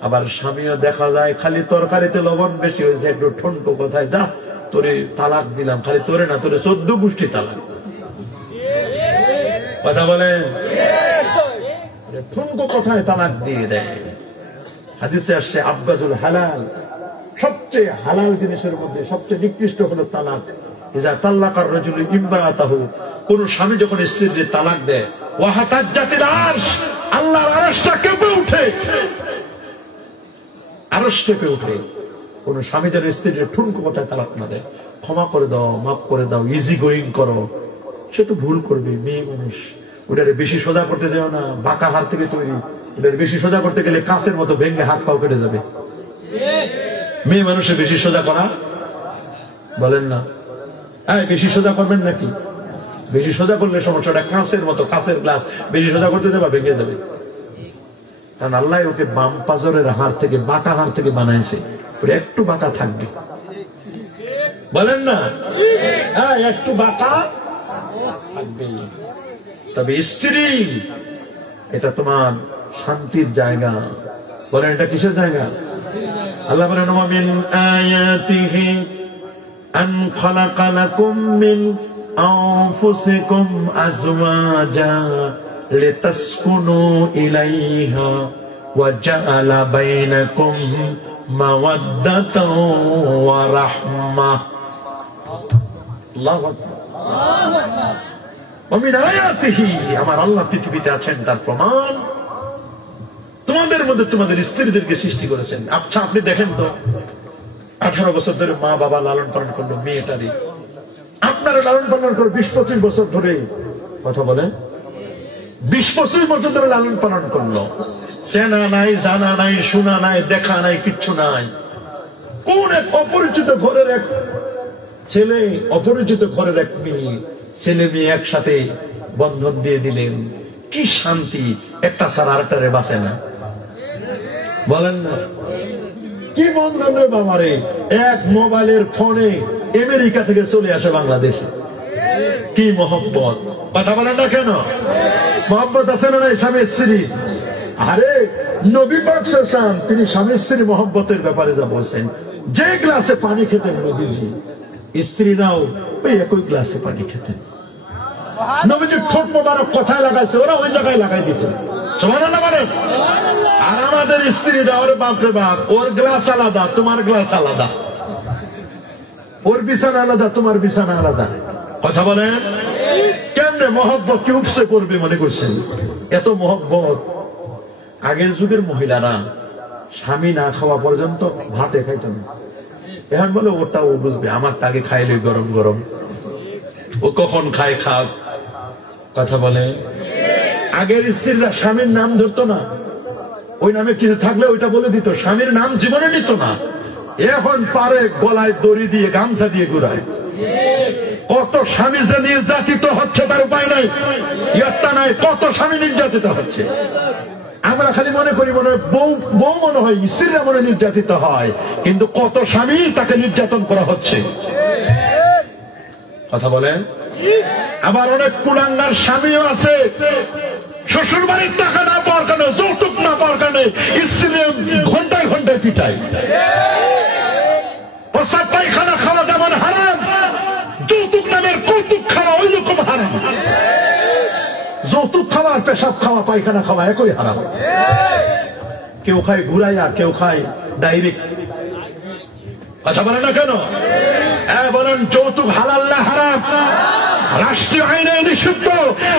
আবার স্বামীও দেখা যায়, খালি তরকারিতে লবণ বেশি হয়েছে, একটু ঠনকো কোথায় যা তোরে তালাক দিলাম, খালি তোরে না, তোরে 14 গোষ্ঠী তালাক। কথা বলেন, ঠনকো কোথায় তালাক দিয়ে দেয়। হাদিসে আসছে আবগাজুল হালাল, সবচেয়ে হালাল জিনিসের মধ্যে সবচেয়ে নিকৃষ্ট হলো তালাক। ইজা তাল্লাকার রাজুলু ইমরাতাহু, কোন স্বামী যখন স্ত্রীকে তালাক দেয়, ওয়াহাতাজ্জাতিল আরশ, আল্লাহর আরশটা কেঁপে ওঠে, আরশ কেঁপে ওঠে। কোন স্বামী যেন স্ত্রীর ঠুনকো কোথায় তালাক না দেয়, ক্ষমা করে দাও, মাফ করে দাও, ইজি গোয়িং করো। সে তো ভুল করবে, মেয়ে মানুষ, ওটারে বেশি সোজা করতে যাও না, বাঁকা হাত থেকে তৈরি, ওটারে বেশি সোজা করতে গেলে কাঁচের মতো ভেঙে হাত পাও কেটে যাবে। মেয়ে মানুষের বেশি সোজা করা, বলেন না, হ্যাঁ বেশি সোজা করবেন নাকি? বেশি সোজা করলে সমস্যাটা কাঁচের মতো, কাঁচের গ্লাস বেশি সোজা করতে যাবা ভেঙে যাবে। কারণ আল্লাহ ওকে বাম পাজরের হাড় থেকে, বাঁকা হাড় থেকে বানাইছে, ওটা একটু বাঁকা থাকবে, বলেন না, হ্যাঁ একটু বাঁকা থাকবে। তবে স্ত্রী এটা তোমার শান্তির জায়গা। বলেন এটা কিসের জায়গা? আল্লাহ বলেন ওয়া মিন আয়াতিহি আন খালাকা লাকুম মিন আনফুসিকুম আজওয়াজা লিতাসকুনু ইলাইহা ওয়া জাআলা বাইনাকুম মাওয়াদ্দাতাও ওয়া রাহমাহ। আল্লাহু আকবার। ওয়া মিন আয়াতিহি, আমার আল্লাহ পৃথিবীতে আছেন তার প্রমাণ। তোমাদের মধ্যে তোমাদের স্ত্রীদেরকে সৃষ্টি করেছেন। আচ্ছা আপনি দেখেন তো, 18 বছর ধরে মা বাবা লালন পালন করলো মেয়েটারই, আপনারা লালন পালন করো 20-25 বছর ধরে, কথা বলেন 20-25 বছর ধরে লালন পালন করলো, চেনা নাই, জানা নাই, শোনা নাই, দেখা নাই, কিচ্ছু নাই। কোন এক অপরিচিত ঘরের এক ছেলে, অপরিচিত ঘরের এক মেয়ে, ছেলে মেয়ে একসাথে বন্ধন দিয়ে দিলেন, কি শান্তি। একটা ছাড়া আরেকটারে বাঁচে না, বলেন না। কি বন্ধন রে বাবারে, এক মোবাইলের ফোনে আমেরিকা থেকে চলে আসে বাংলাদেশে। কি মহব্বত, কথা বলেন না কেন? মহব্বত আছে না নাই স্বামী স্ত্রী? আরে নবী পাক সাল্লাল্লাহু আলাইহি ওয়াসাল্লাম তিনি স্বামী স্ত্রীর মহব্বতের ব্যাপারে যা বলছেন, যে গ্লাসে পানি খেতেন নবীজি, স্ত্রীরাও ওই একই গ্লাসে পানি খেতেন। নবীজি ঠোঁট মোবারক কথায় লাগাইছে, ওরা ওই জায়গায় লাগাই দিতেন। সুবহানাল্লাহ বলেন। আর আমাদের স্ত্রীরা, ওর বাপরে বাপ, ওর গ্লাস আলাদা, তোমার গ্লাস আলাদা, ওর বিছানা আলাদা, তোমার বিছানা আলাদা। কথা বলেন কেমনে? মহব্বত কি উপসে পড়বে মনে করছেন? এত মহব্বত। আগের যুগের মহিলারা স্বামী না খাওয়া পর্যন্ত ভাতে খাইত না। এখন বলে ওটা ও বুঝবে, আমার তাকে খাইলে গরম গরম, ও কখন খায় খাক। কথা বলে। আগের স্ত্রীরা স্বামীর নাম ধরতো না, ওই নামে কিছু থাকলে ওইটা বলে দিত, স্বামীর নাম জীবনে নিত না। এখন পারে গলায় দড়ি দিয়ে গামছা দিয়ে ঘুরায়। কত স্বামী যে নির্যাতিত হচ্ছে তার উপায় নাই, ইয়াত্তা নাই, কত স্বামী নির্যাতিত হচ্ছে। আমরা খালি মনে করি মনে হয় বউ মনে হয়, স্ত্রীরা মনে নির্যাতিত হয়, কিন্তু কত স্বামী তাকে নির্যাতন করা হচ্ছে। কথা বলেন। আবার অনেক কুলাঙ্গার স্বামীও আছে, শ্বশুর বাড়ির টাকা না পাওয়ার কারণে, যৌতুক না পাওয়ার কারণে স্ত্রী ঘন্টায় ঘন্টায় পিটায়। প্রসাদ পায়খানা খাওয়া যেমন হারাম, যৌতুক নামের কৌতুক খাওয়া ওই রকম হারাম। যৌতুক খাওয়া আর পেশাব খাওয়া, পায়খানা খাওয়া একই হারাম। কেউ খায় ঘুরাইয়া, কেউ খায় ডাইরেক্ট। কথা বলে না কেন? বলেন যৌতুক হালাল না হারাম? রাষ্ট্রীয় আইনে নিষিদ্ধ,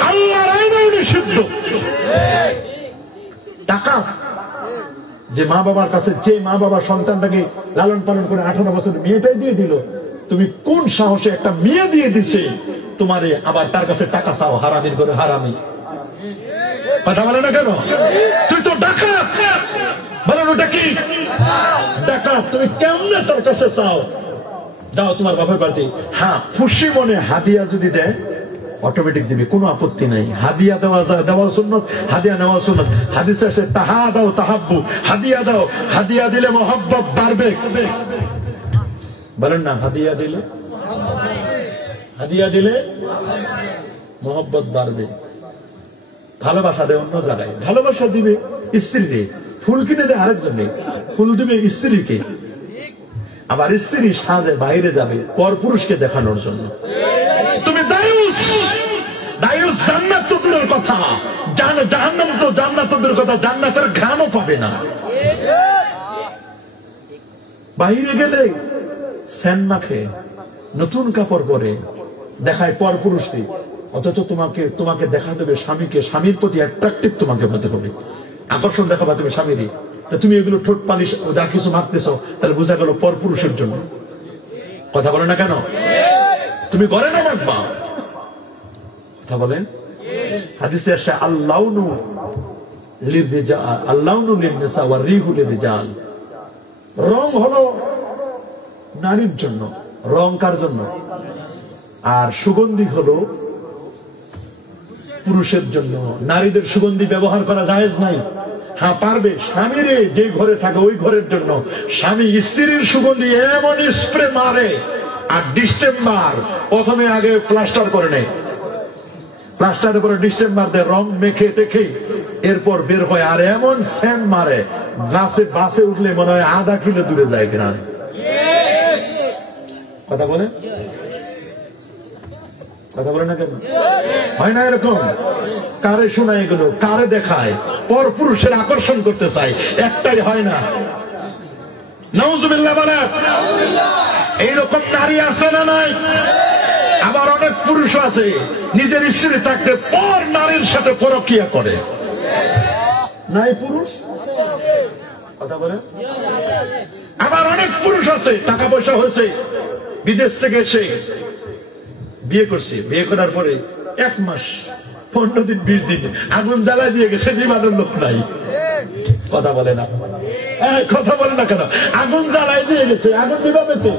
আল্লাহর আইনেও নিষিদ্ধ। টাকা যে মা বাবার কাছে, যে মা বাবা সন্তানটাকে লালন পালন করে 18 বছর মেয়েটাই দিয়ে দিল, তুমি কোন সাহসে একটা মেয়ে দিয়ে দিছে তোমারে আবার তার কাছে টাকা চাও? হারামির করে হারামি। কথা বলে না কেন? তুই তো ডাকাত। বলেন ওটা কি ডাকাত? তুমি কেমনে তার কাছে চাও? দাও তোমার বাপের বাড়ি। হ্যাঁ, খুশি মনে হাদিয়া যদি দেয় অটোমেটিক দিবি, কোনো আপত্তি নাই। হাদিয়া দেওয়া সুন্নত, হাদিয়া নেওয়া সুন্নত। হাদিস আছে তাহা দাও তাহাব্বু, হাদিয়া দাও, হাদিয়া দিলে মহব্বত বাড়বে। বলেন না, হাদিয়া দিলে মহব্বত বাড়বে। ভালোবাসা দেয় অন্য জায়গায়, ভালোবাসা দিবে স্ত্রীকে। ফুল কিনে দেয় আরেকজনে, ফুল দিবে স্ত্রীকে। আবার স্ত্রী সাজে বাইরে যাবে পর পুরুষকে দেখানোর জন্য। তুমি দায়ুস জান্নাত তো দূরের কথা, জাহান্নাম তো জান্নাত তো দূরের কথা, জান্নাতের ঘ্রাণও পাবে না। বাইরে গেলে সেন মাখে, নতুন কাপড় পরে, দেখায় পর পুরুষকে, অথচ তোমাকে দেখাতে হবে স্বামীকে। স্বামীর প্রতি অ্যাট্রাকটিভ তোমাকে হতে হবে, আকর্ষণ দেখাবা তুমি স্বামীরই। তুমি এগুলো ঠোঁট পালিশ যা কিছু মাখতেছ, তাহলে বোঝা গেল পর পুরুষের জন্য। কথা বলে না কেন? তুমি ঘরে না মাখবা। কথা বলেন। হাদিসে আসে আল্লাউনু লিন-নিসা ওয়া রিহু লির-রিজাল। রং হলো নারীর জন্য, রং কার জন্য? আর সুগন্ধি হলো পুরুষের জন্য। নারীদের সুগন্ধি ব্যবহার করা জায়েজ নাই। হ্যাঁ পারবে, স্বামীরে যে ঘরে থাকে ওই ঘরের জন্য। স্বামী স্ত্রীর সুগন্ধি এমন স্প্রে মারে, আর ডিস্টেম্বার প্রথমে আগে প্লাস্টার করে নেয়, প্লাস্টারের পরে ডিস্টেম্বার দেয়, রং মেখে টেখে এরপর বের হয়, আর এমন সেন্ট মারে বাসে উঠলে মনে হয় আধা কিলো দূরে যায় কিনা। কথা বলে না কেন? হয় না এরকম? কারে শোনায় এগুলো, কারে দেখায়? পর পুরুষের আকর্ষণ করতে চায়, একটাই হয় না। নাউজুবিল্লাহ বলে। এইরকম নারী আছে না নাই? আবার অনেক পুরুষ আছে নিজের স্ত্রী থাকতে পর নারীর সাথে পরকিয়া করে। নাই পুরুষ? কথা বলে। আবার অনেক পুরুষ আছে টাকা পয়সা হয়েছে, বিদেশ থেকে এসে বিয়ে করছে, বিয়ে করার পরে 1 মাস 15 দিন 20 দিন আগুন জ্বালা দিয়ে গেছে, নিবানোর লোক নাই। কথা বলে না, কথা বলে না কেন? আগুন জ্বালাই দিয়ে গেছে, আগুন নিবাবে তো।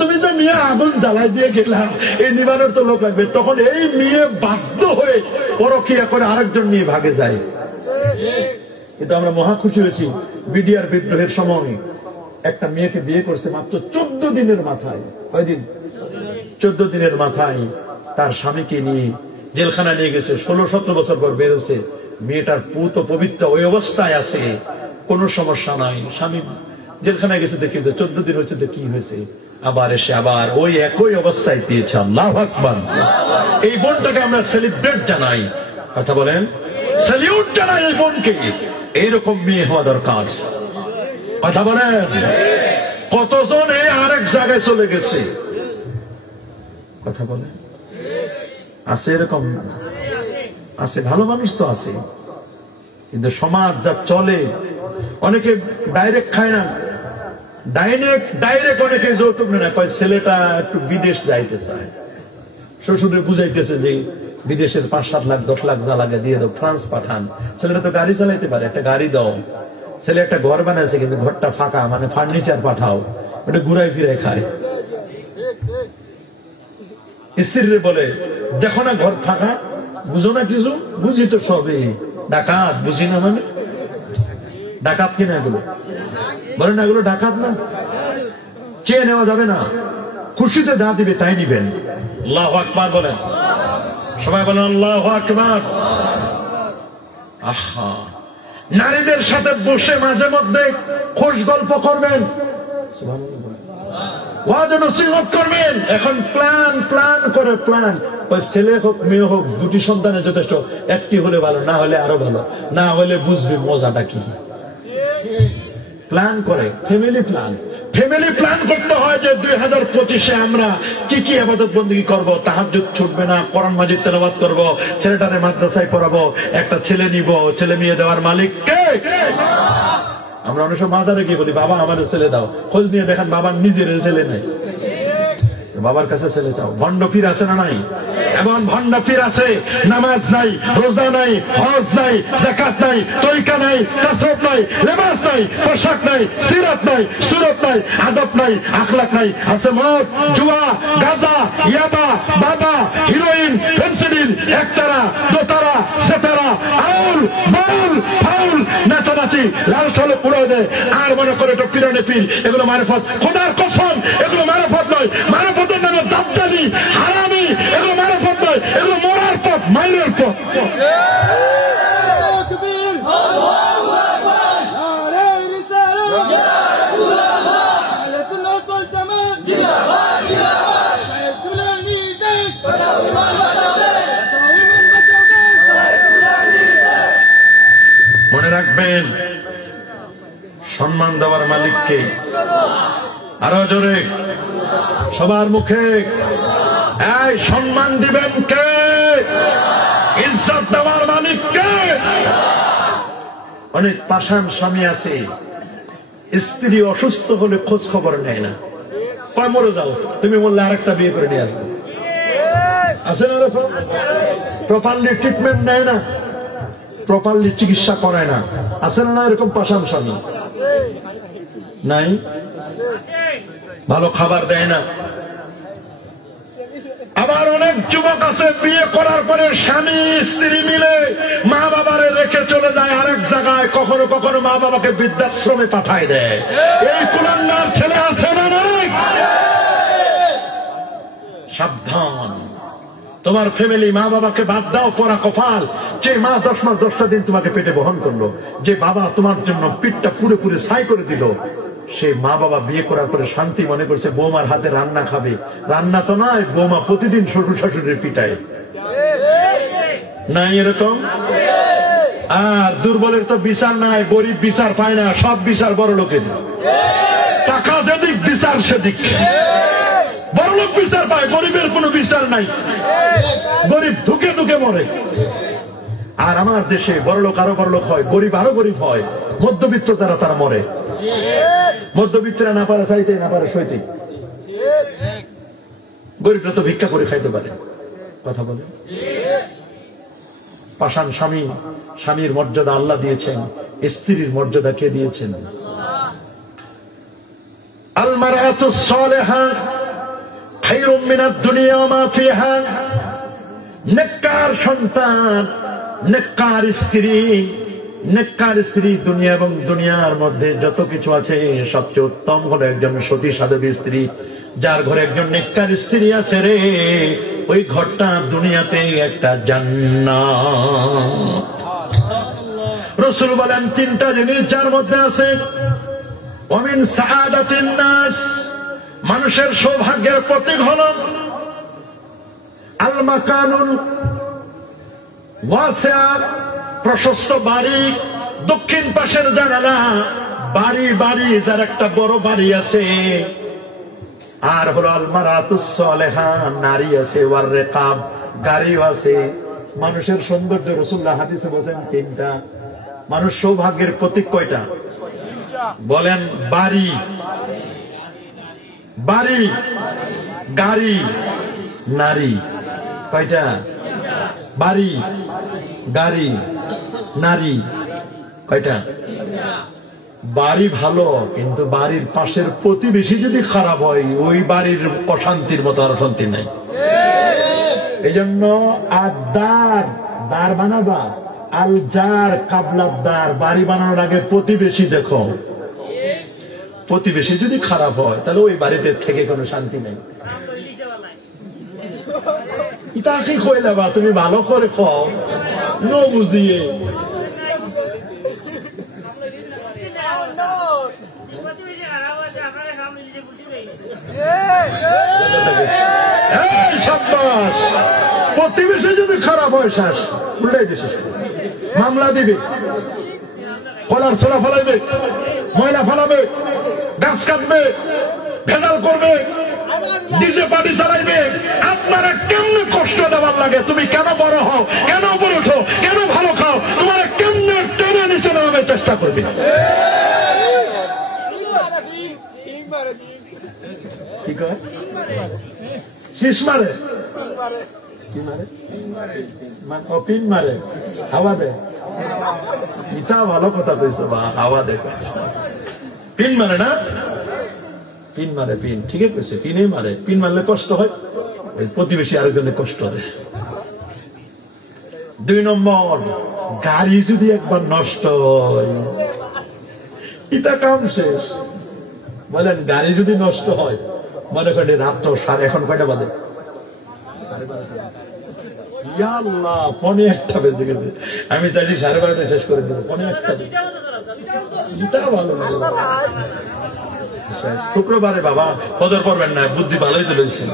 তুমি যে মেয়ে আগুন জ্বালাই দিয়ে গেলাম, এই নিবানোর তো লোক লাগবে। তখন এই মেয়ে বাধ্য হয়ে পরকিয়া করে আরেকজন মেয়ে ভাগে যায়। কিন্তু আমরা মহা খুশি হয়েছি বিডিআর বিদ্রোহের সময় একটা মেয়েকে বিয়ে করছে মাত্র 14 দিনের মাথায়। কয়দিন? 14 দিনের মাথায় তার স্বামীকে নিয়ে জেলখানা নিয়ে গেছে। 16-17 বছর পর বেরোছে। মেয়েটার পুত পবিত্র ওই অবস্থায় আছে, কোনো সমস্যা নাই। স্বামী জেলখানায় গেছে, দেখি 14 দিন হয়েছে, কি হয়েছে? আবার এসে আবার ওই একই অবস্থায় দিয়েছে। আল্লাহু আকবার। এই বোনটাকে আমরা সেলিব্রেট জানাই। কথা বলেন, স্যালিউট জানাই এই বোনকে। এইরকম মেয়ে হওয়া দরকার। কথা বলেন, কতজন আরেক জায়গায় চলে গেছে। কথা বলেন, আছে এরকম? আছে, ভালো মানুষ তো আছে, কিন্তু সমাজ যা চলে, অনেকে ডাইরেক্ট খায় না, ডাইরেক্ট অনেকে যৌতুক নেয়। কয় ছেলেটা একটু বিদেশ যাইতে চায়, শ্বশুরে বুঝাইতেছে যে বিদেশের 5-7 লাখ 10 লাখ যা লাগে দিয়ে দাও, ফ্রান্স পাঠান। ছেলেটা তো গাড়ি চালাইতে পারে, একটা গাড়ি দাও। ছেলে একটা ঘর বানাইছে, কিন্তু ঘরটা ফাঁকা, মানে ফার্নিচার পাঠাও, ওটা ঘুরাই ফিরাই খায়। স্ত্রীরে বলে, দেখো না ঘর ফাঁকা, বুঝো না কিছু? বুঝি তো সবই। ডাকাত বুঝি না মানে? ডাকাত কিনা এগুলো? বলেন না এগুলো ডাকাত না? চেয়ে নেওয়া যাবে না, খুশিতে যা দিবে তাই নিবেন। আল্লাহু আকবার বলেন, সবাই বলেন আল্লাহু আকবার। আহা, নারীদের সাথে বসে মাঝে মধ্যে খোশ গল্প করবেন, ওয়াজ নসিহত করবেন। এখন প্ল্যান করে প্ল্যান, ওই ছেলে হোক মেয়ে হোক, 2টি সন্তানের যথেষ্ট। একটি হলে ভালো, না হলে আরো ভালো, না হলে বুঝবি মজাটা কি। প্ল্যান করে, ফ্যামিলি প্ল্যান করতে হয় যে 2025-এ আমরা কি কি ইবাদত বন্দেগী করব। তাহাজ্জুদ ছুটবে না, কোরআন মাজিদ তেলাওয়াত করব, ছেলেটারে মাদ্রাসায় পড়াবো, একটা ছেলে নিব। ছেলে মেয়ে দেওয়ার মালিক কে? আমরা অনেক সময় বাজারে গিয়ে বলি, বাবা আমার ছেলে দাও। খোঁজ নিয়ে দেখেন বাবার নিজের ছেলে নেই, বাবার কাছে ছেলে চাও। ভণ্ড পীর আছে না নাই? এমন ভণ্ড পীর আছে, নামাজ নাই, রোজা নাই, হজ নাই, যাকাত নাই, তরিকা নাই, তাসওয়ুফ নাই, লেবাস নাই, পোশাক নাই, সিরাত নাই, সুরত নাই, আদব নাই, আখলাক নাই। আছে মদ, জুয়া, গাঁজা, ইয়াবা, বাবা, হিরোইন, ফেন্সিডিল, একতারা, দোতারা, সেতারা, আউল, বাউল, ফাউল, নাচানাচি, লাল সালে পুরো দেয়। আর মনে করে এটা পীরানে পীর, এগুলো মারফত। খোদার কসম, এগুলো মারফত নয়। মারফতের নামে দাজ্জালি, হারামি, এগুলো মারফত নয়, এগুলো মরার পথ, মাইনের পথ। মনে রাখবেন, সম্মান দেওয়ার মালিককে। আরো জোরে সবার মুখে, এই সম্মান দিবেন কে? ইজ্জত দেওয়ার মালিক কে? অনেক পাষাণ স্বামী আছে, স্ত্রী অসুস্থ হলে খোঁজ খবর নেয় না, কয় মরে যাও, তুমি বললে আরেকটা বিয়ে করে নিয়ে আসবে। আছে না এরকম? প্রপারলি ট্রিটমেন্ট নেয় না, প্রপারলি চিকিৎসা করায় না। আছে না এরকম পাষাণ স্বামী? নাই? ভালো খাবার দেয় না। আবার অনেক যুবক আছে, বিয়ে করার পরে স্বামী স্ত্রী মিলে মা বাবারে রেখে চলে যায় আরেক জায়গায়, কখনো কখনো মা বাবাকে বৃদ্ধাশ্রমে পাঠায় দেয়। এই কুলাঙ্গার ছেলে আছে না নাই? সাবধান, তোমার ফ্যামিলি, মা বাবাকে বাদ দাও, পরা কপাল। যে মা 10 মাস 10টা দিন তোমাকে পেটে বহন করলো, যে বাবা তোমার জন্য পিঠটা পুরে পুরে ছাই করে দিল, সেই মা বাবা বিয়ে করার পরে শান্তি মনে করছে বৌমার হাতে রান্না খাবে। রান্না তো নয়, বৌমা প্রতিদিন শ্বশুর শাশুড়ির পিটায়। নাই এরকম? আর দুর্বলের তো বিচার নাই, গরিব বিচার পায় না, সব বিচার বড় লোকের। টাকা যেদিক বিচার সেদিক। বড় লোক বিচার পায়, গরিবের কোনো বিচার নাই। গরিব ধুকে ধুকে মরে। আর আমার দেশে বড় লোক আরো বড় লোক হয়, গরিব আরো গরিব হয়, মধ্যবিত্ত যারা তারা মরে। মধ্যবিত্তরা না পারে চাইতে, না পারে সইতে। গরিবরা তো ভিক্ষা করে খাইতে পারে। কথা বলে, পাষাণ স্বামী, স্বামীর মর্যাদা আল্লাহ দিয়েছেন, স্ত্রীর মর্যাদা কে দিয়েছেন? আল মারআতুস সালিহা খায়রুম মিনাদ দুনিয়া ওয়া মা ফিহা। নেককার সন্তান, নেককার স্ত্রী নেককার স্ত্রী দুনিয়া এবং দুনিয়ার মধ্যে যত কিছু আছে সবচেয়ে উত্তম হলো একজন সতী সাধবী স্ত্রী। যার ঘরে একজন নেককার স্ত্রী আছে রে, ওই ঘরটা দুনিয়াতে একটা জান্নাত। রাসূল বলেন তিনটা জিনিস যার মধ্যে আছে, ওমিন সাআদাতিন নাস, মানুষের সৌভাগ্যের প্রতীক হলো আল মাকানুল ওয়াসিআ, প্রশস্ত বাড়ি, দক্ষিণ পাশের জানালা, বাড়ি বাড়ি যার একটা বড় বাড়ি আছে। আর হলো আল মারাতুস সালেহা, নারী আছে, ওয়ার রিকাব, গাড়িও আছে। মানুষের সৌন্দর্য রাসূলুল্লাহ হাদিসে বলেন তিনটা। মানুষ সৌভাগ্যের প্রতীক কয়টা বলেন? বাড়ি, বাড়ি, গাড়ি, নারী। কয়টা? বাড়ি, গাড়ি, নারী। কয়টা? বাড়ি ভালো, কিন্তু বাড়ির পাশের প্রতিবেশী যদি খারাপ হয়, ওই বাড়ির অশান্তির মতো আর শান্তি নাই। এই জন্য আদার দ্বার বানাবা, আল জার কাবলার দ্বার, বাড়ি বানানোর আগে প্রতিবেশী দেখো। প্রতিবেশী যদি খারাপ হয় তাহলে ওই বাড়িতে থেকে কোনো শান্তি নেই। ইটা কি কইলাবা তুমি ভালো করে খাও, নো বুঝিয়ে। প্রতিবেশী যদি খারাপ হয় শ্বাস উল্টাই দিছে, মামলা দিবে, কলার ছোড়া ফেলাইবে, ময়লা ফেলাবে, গাছ কাটবে, ভেজাল করবে, ডিজে পার্টি চালাইবে। আপনারা কেমনে কষ্ট দেওয়ার লাগে? তুমি কেন বড় হও, কেন উপরে ওঠো, কেন ভালো খাও, তোমার কেমনে টেনে নিচে নামানোর চেষ্টা করবে। কি কয়? শীষ মারে, কি মারে? পিন মারে, হাওয়া দেয়। এটা ভালো কথা কইছো বা, হাওয়া দেয়। পিন মারে না, পিন মারে, পিন ঠিকই কইছে, পিনে মারে। পিন মারলে কষ্ট হয়, ওই প্রতিবেশী আরেকজনের কষ্ট হয়। 2 নম্বর, গাড়ি যদি একবার নষ্ট হয়, এটা কাম শেষ। বলেন গাড়ি যদি নষ্ট হয়, মনে করেন রাত 11:30, এখন কয়টা বাজে? 1:45 বেজে গেছে। আমি চাইছি 12:30 শেষ করে দেবো, 1:45। ভালো শুক্রবারে বাবা ফজর পড়বেন না, বুদ্ধি ভালোই তো লইছে।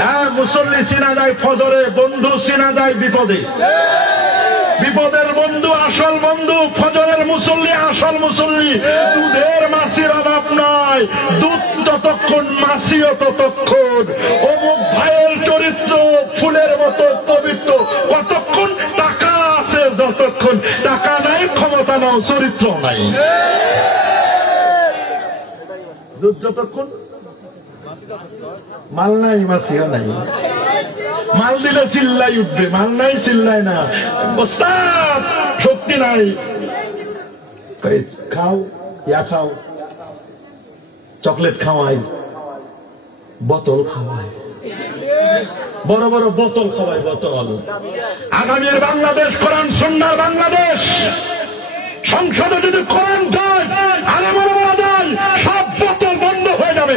হ্যাঁ, মুসল্লি চিনা যায় ফজরে, বন্ধু চিনা যায় বিপদে। বিপদের বন্ধু আসল বন্ধু, ফজরের মুসল্লি আসল মুসল্লি। দুধের মাছির অভাব নয়, দুধ যতক্ষণ মাছিও ততক্ষণ। অমুক ভাইয়ের চরিত্র ফুলের মতো পবিত্র, কতক্ষণ টাকা আছে, যতক্ষণ টাকা নাই, ক্ষমতা নাও, চরিত্র নাই। দুধ যতক্ষণ, মাল নাই, মাছিও নাই। মাল দিলে চিল্লাই উঠবে, মাল নাই চিল্লাই না। ওস্তাদ শক্তি নাই, খাও, ইয়া খাও, চকলেট খাওয়াই, বোতল খাওয়াই, বড় বড় বোতল খাওয়াই, বোতল। আগামীর বাংলাদেশ কোরআন সুন্নাহর বাংলাদেশ। সংসদে যদি কোরআন যায়, আরে বড় বড় যায়, সব বোতল বন্ধ হয়ে যাবে,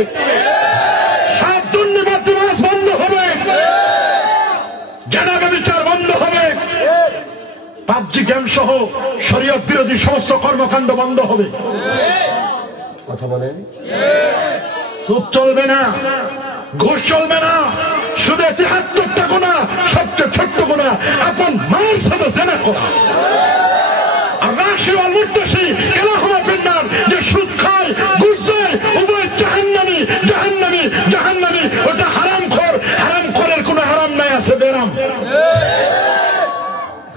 সব দুর্নীতি বন্ধ হবে, জেনাবে বিচার বন্ধ হবে, পাবজি গেম সহ শরীয়ত বিরোধী সমস্ত কর্মকাণ্ড বন্ধ হবে। কথা বলেন? সুদ চলবে না, ঘুষ চলবে না, শুধু 73টা গুনাহ, সবচেয়ে ছোট্ট গুনাহ আপন মায়ের সাথে জেনা করা। আর রাশি ওয়াল মুত্তাসি ইলাহুমা ফিন্নার, যে সুদ খায়, ঘুষ দেয়, উভয় জাহান্নামী, জাহান্নামী, জাহান্নামী। ওটা হারামখোর, হারামখোরের কোনো হারাম নাই, আছে বেরাম।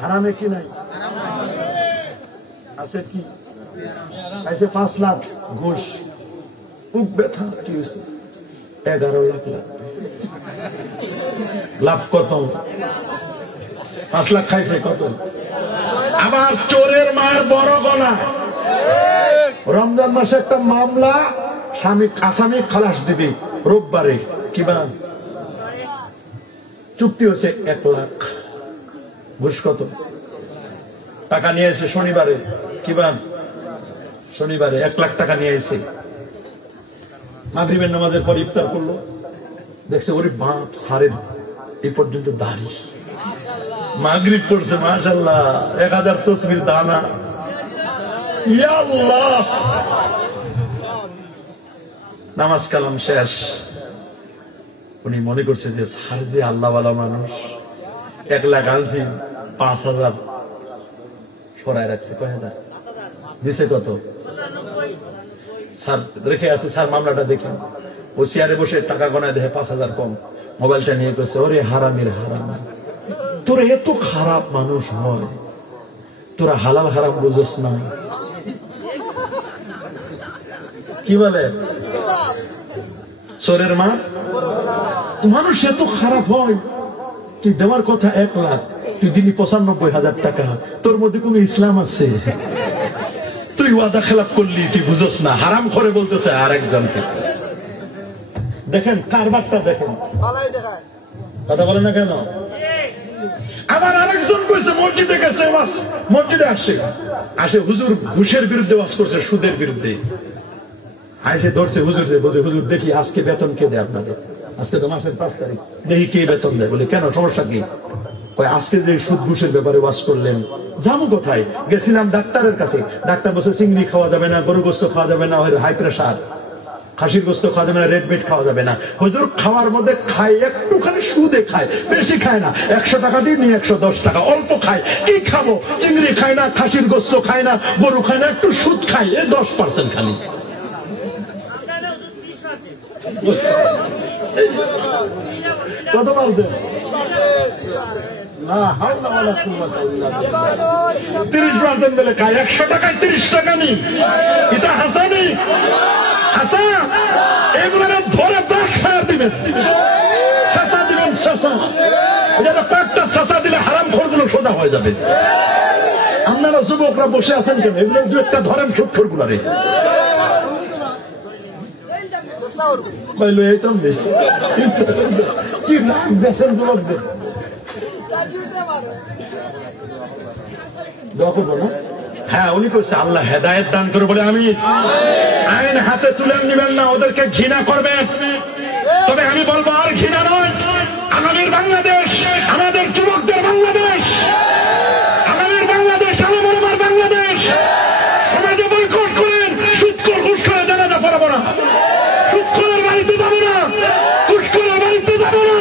হারামে কি নাই? আছে কি? আছে 5 লাখ ঘুষ, বুক ব্যথা, কি হয়েছে? 11 লাখ লাভ কত? 5 লাখ খাইছে কত? আবার চোরের মায়ের বড় গলা। রমজান মাসে একটা মামলা, স্বামী আসামি খালাস দিবি রোববারে, কিবা চুক্তি হচ্ছে 1 লাখ। ঘুষ কত? টাকা নিয়ে এসে শনিবারে কিবার শনিবারে 1 লাখ টাকা নিয়ে এসে মাগরিবের নামাজের পর ইফতার করলো, দেখছে ওরে বাপ সারের এই পর্যন্ত দাড়ি। মাগরিব করছে, মাশাআল্লাহ 1000 তসবির দানা। ইয়া আল্লাহ, নামাজ কালাম শেষ। উনি মনে করছে যে স্যার যে আল্লাহওয়ালা মানুষ, 1 লাখ আনছি, 5000 সরাই রাখছে। কয় হাজার দিছে? কত স্যার রেখে আছে? স্যার মামলাটা দেখেন। ও চেয়ারে বসে টাকা গনায় দেখে 5000 কম। মোবাইলটা নিয়ে গেছে, ওরে হারামের হারাম, তোরা এত খারাপ মানুষ হয়, তোরা হালাল হারাম বুঝোস না। কি বলে চোরের মা? মানুষ এত খারাপ হয়, তুই দেওয়ার কথা 1 লাখ, তুই দিলি 95,000 টাকা। তোর মধ্যে কোন ইসলাম আছে? তুই ওয়াদা খেলাপ করলি, তুই বুঝোস না। হারাম করে বলতেছে আরেকজনকে। দেখেন কারবারটা দেখেন, কথা বলে না কেন? আবার আরেকজন কইছে মসজিদে গেছে, মসজিদে আসে হুজুর ঘুষের বিরুদ্ধে ওয়াজ করছে, সুদের বিরুদ্ধে। আইসে ধরছে হুজুর, বলে হুজুর দেখি আজকে বেতন কে দেয় আপনাদের? আজকে তো মাসের 5 তারিখ, দেখি কে বেতন দেয়। বলে কেন, সমস্যা কি? আজকে যে সুদ ঘুষের ব্যাপারে ওয়াজ করলেন, যাবো কোথায়? গেছিলাম ডাক্তারের কাছে, ডাক্তার বলছে চিংড়ি খাওয়া যাবে না, গরু গোস্ত খাওয়া যাবে না, হাই প্রেশার, খাসির গোস্ত খাওয়া যাবে না, রেড মিট খাওয়া যাবে না। হুজুর খাওয়ার মধ্যে খায় একটুখানি সুদে খায়, বেশি খায় না। 100 টাকা দিয়ে নিয়ে 110 টাকা, অল্প খায়। কি খাবো? চিংড়ি খায় না, খাসির গোস্ত খায় না, গরু খায় না, একটু সুদ খায়, 10% খালি। কত বলছে? 30% বেলে খায়, 100 টাকায় 30 টাকা নি। এটা হাসানি হাসা, এগুলো ধরে ব্যাগ খাওয়া দিবেন, শেষা দিবেন, শেষা। এটা কয়েকটা শেষা দিলে হারাম খোরগুলো সোজা হয়ে যাবে। আপনারা যুবকরা বসে আছেন কেন? এগুলো 2-1টা ধরেন সুৎখোর গুলারে। কি নাম দেশের যুবকদের দোয়া করবো না? হ্যাঁ, উনি কইছে আল্লাহ হেদায়েত দান করে বলে আমি আইন হাতে তুলে নিবেন না, ওদেরকে ঘৃণা করবেন। তবে আমি বলবো আর ঘৃণা নয়, আমাদের বাংলাদেশ, আমাদের যুবকদের বাংলাদেশ, আমাদের বাংলাদেশ, আমার বাংলাদেশ। সমাজে বয়কট করেন, সুৎখোর ঘুষ করে জানাজা পড়াবো না, সুৎখোরের বাড়িতে যাবো না, ঘুষখোরের বাড়িতে যাবো না।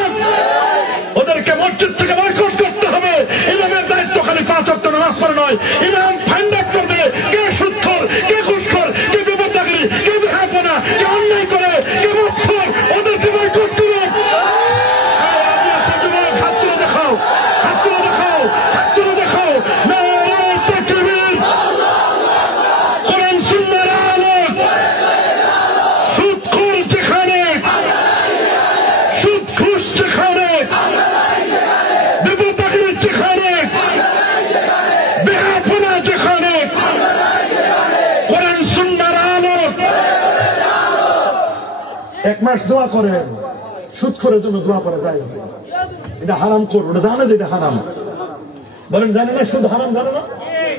ওদেরকে মসজিদ থেকে বয়কট করতে হবে। ইমামের দায়িত্ব খালি 5 ওয়াক্ত নামাজ পড়া নয়। ইমাম ফাইন্ড আউট করবে কে সুৎখোর, কে ঘুষখোর, কে বিপদাকারী, কে বেহায়াপনা, কে অন্যায় করে, কে মৎখোর। ওদেরকে বয়কট করুন। হাত তুলে দেখাও, হাত তুলে দেখাও, হাত তুলে দেখাও। নারায়ে তাকবীর, কোরআন সুন্নাহর আলো। সুৎখোর যেখানে, সুদ ঘুষ যেখানে, বিপদাকারী যেখানে, বেহায়াপনা যেখানে, কোরআন সুন্নাহর আলো। 1 মাস দোয়া করেন, সুৎখোরের জন্য দোয়া করা যায় না। এটা হারাম খোর, ওটা জানে যে এটা হারাম। বলেন জানে না? সুদ হারাম জানে না?